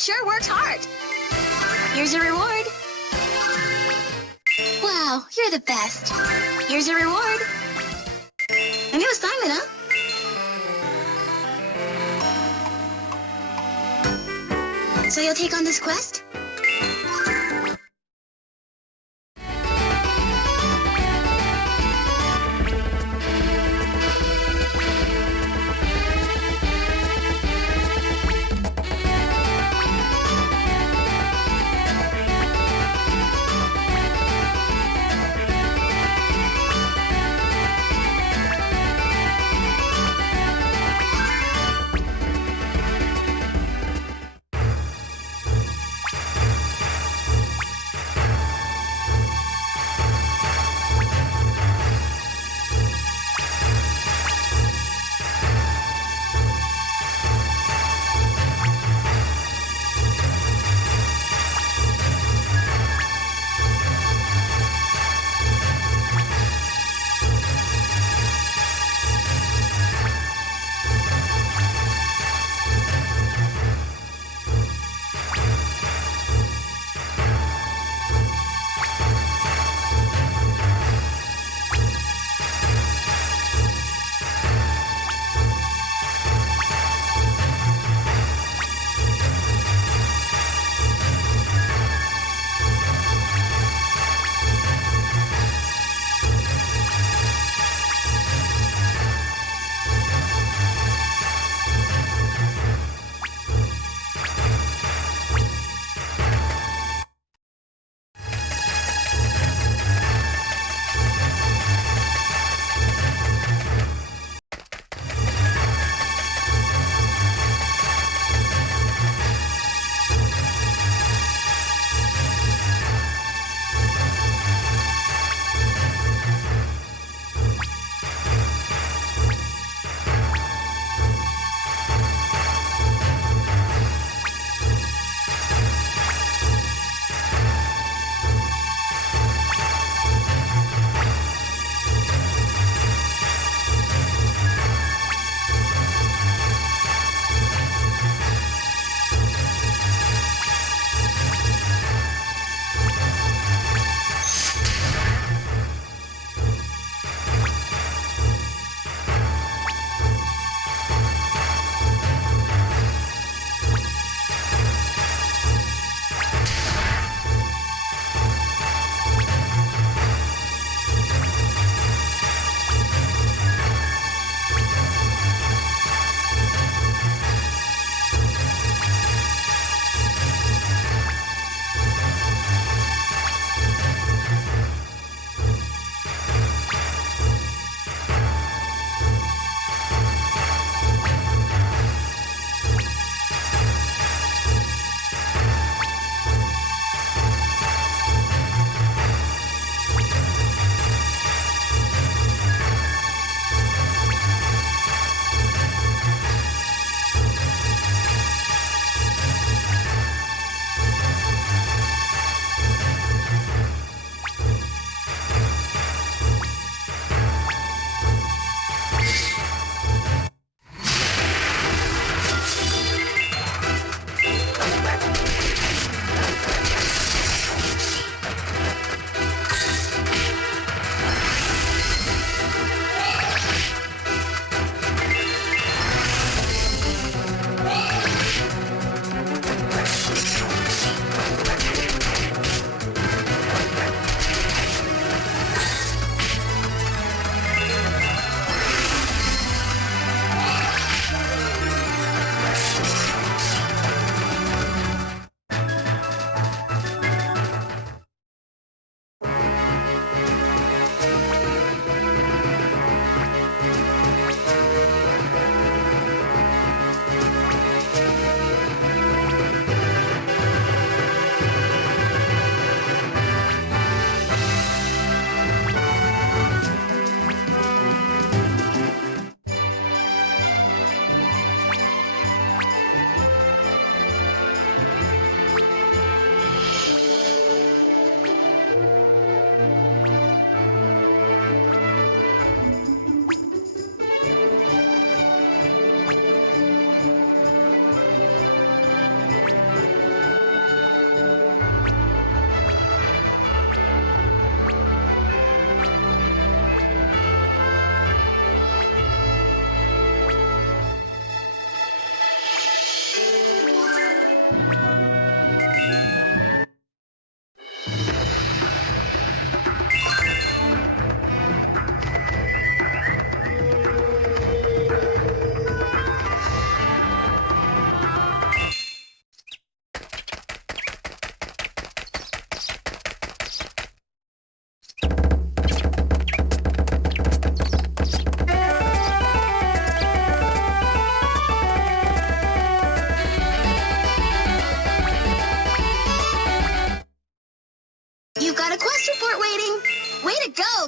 sure worked hard. Here's your reward. Wow, you're the best. Here's your reward. A new assignment, huh? So you'll take on this quest?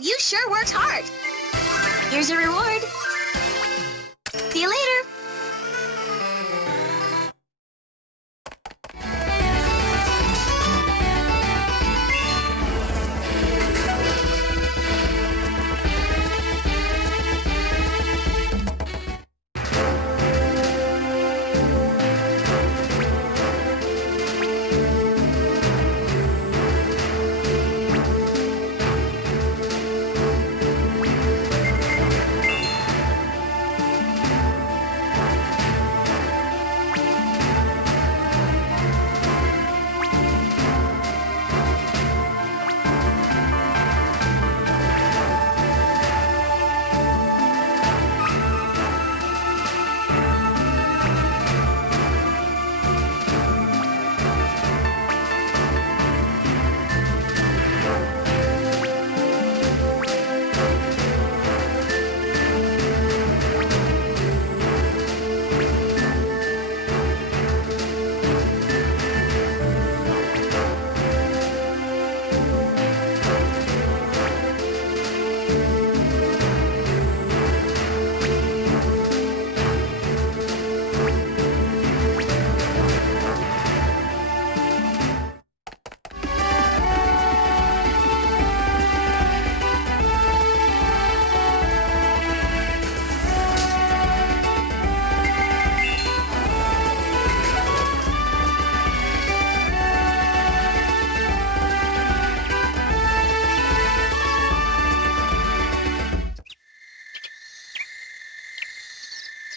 you sure worked hard. Here's your reward. See you later.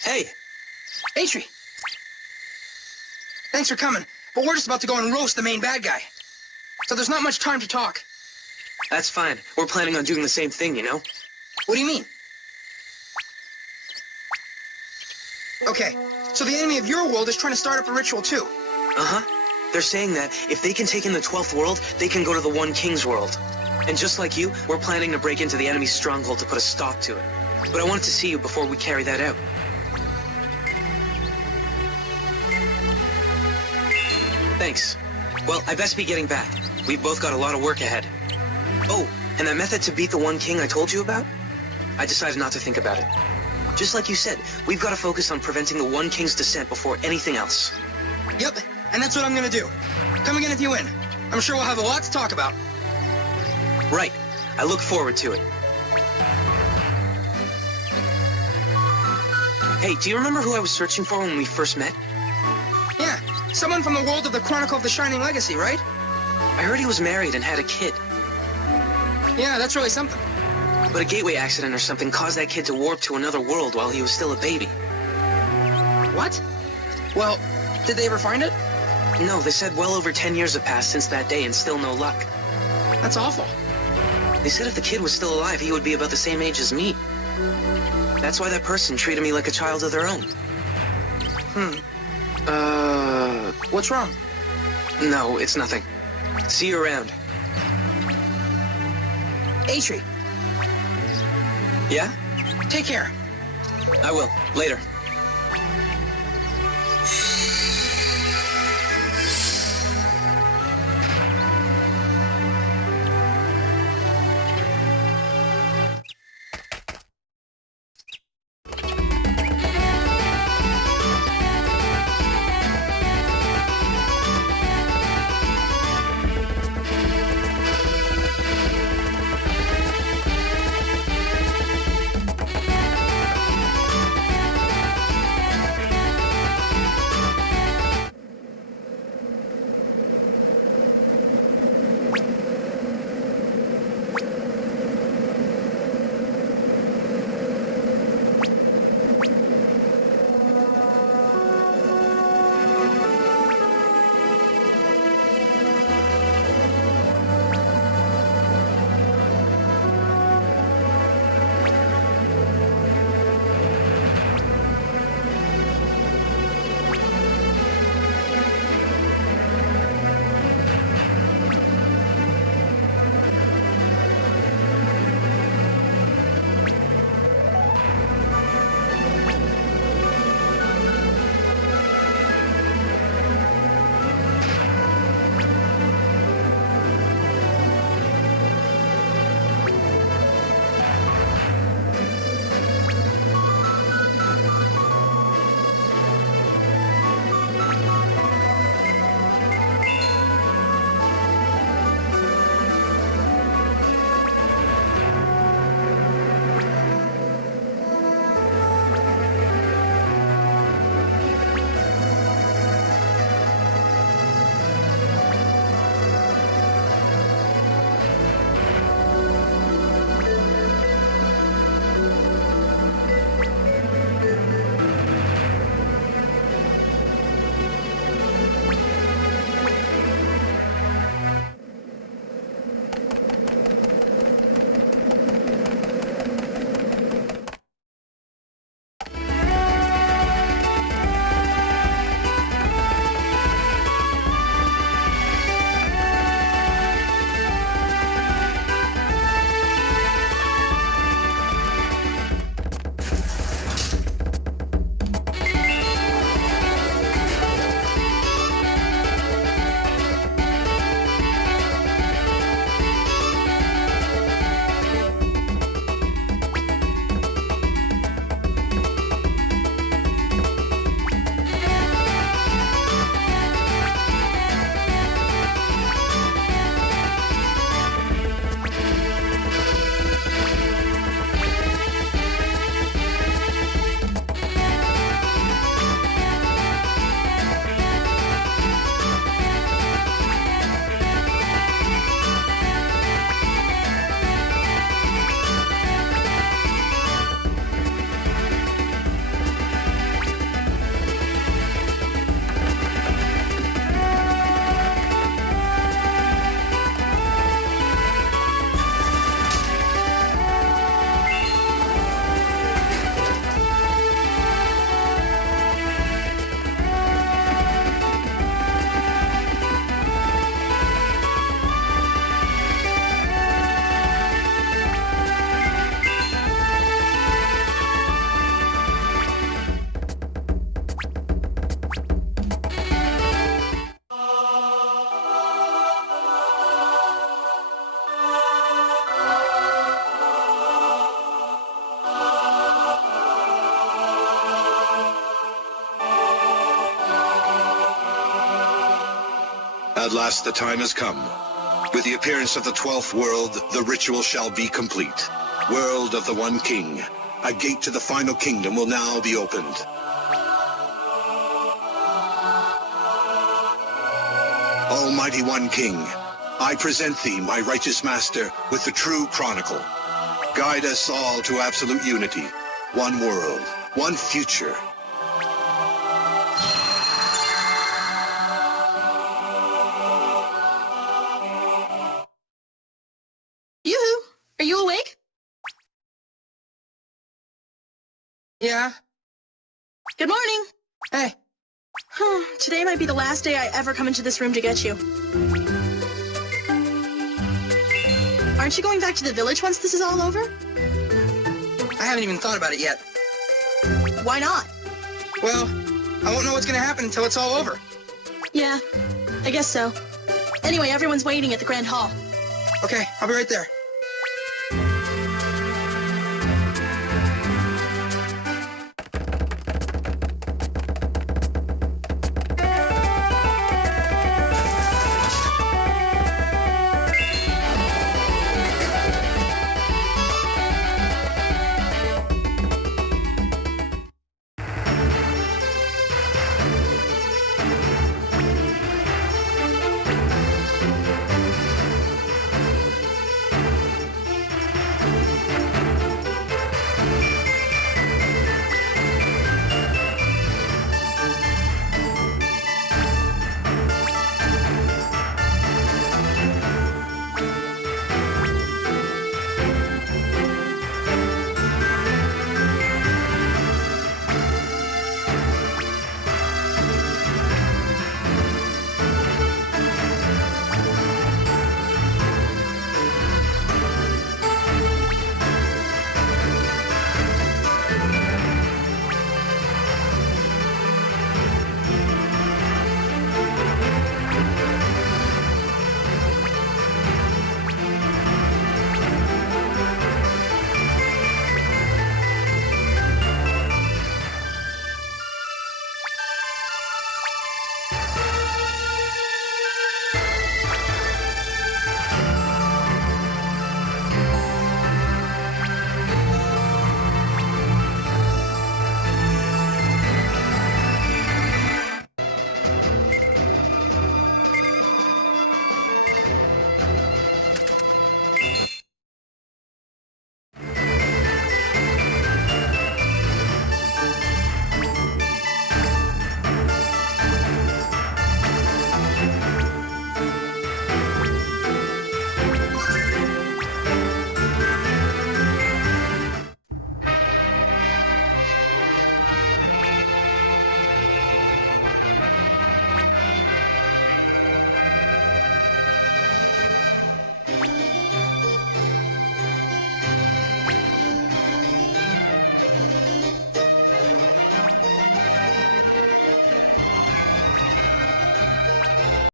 Hey! Atri! Thanks for coming, but we're just about to go and roast the main bad guy. So there's not much time to talk. That's fine. We're planning on doing the same thing, you know? What do you mean? Okay, so the enemy of your world is trying to start up a ritual too. Uh-huh. They're saying that if they can take in the 12th world, they can go to the One King's world. And just like you, we're planning to break into the enemy's stronghold to put a stop to it. But I wanted to see you before we carry that out. Thanks. Well, I best be getting back. We've both got a lot of work ahead. Oh, and that method to beat the One King I told you about? I decided not to think about it. Just like you said, we've got to focus on preventing the One King's descent before anything else. Yep, and that's what I'm gonna do. Come again if you win. I'm sure we'll have a lot to talk about. Right. I look forward to it. Hey, do you remember who I was searching for when we first met? Yeah, someone from the world of the Chronicle of the Shining Legacy, right? I heard he was married and had a kid. Yeah, that's really something. But a gateway accident or something caused that kid to warp to another world while he was still a baby. What? Well, did they ever find it? No, they said well over 10 years have passed since that day and still no luck. That's awful. They said if the kid was still alive, he would be about the same age as me. That's why that person treated me like a child of their own. What's wrong? No, it's nothing. See you around. Atri, Yeah? take care. I will. Later. At last the time has come. With the appearance of the 12th world, the ritual shall be complete. World of the One King. A gate to the final kingdom will now be opened. Almighty One King, I present thee, my righteous master, with the true chronicle. Guide us all to absolute unity. One world, one future. Yoo-hoo! Are you awake? Yeah? Good morning! Hey. Today might be the last day I ever come into this room to get you. Aren't you going back to the village once this is all over? I haven't even thought about it yet. Why not? Well, I won't know what's gonna happen until it's all over. Yeah, I guess so. Anyway, everyone's waiting at the Grand Hall. Okay, I'll be right there.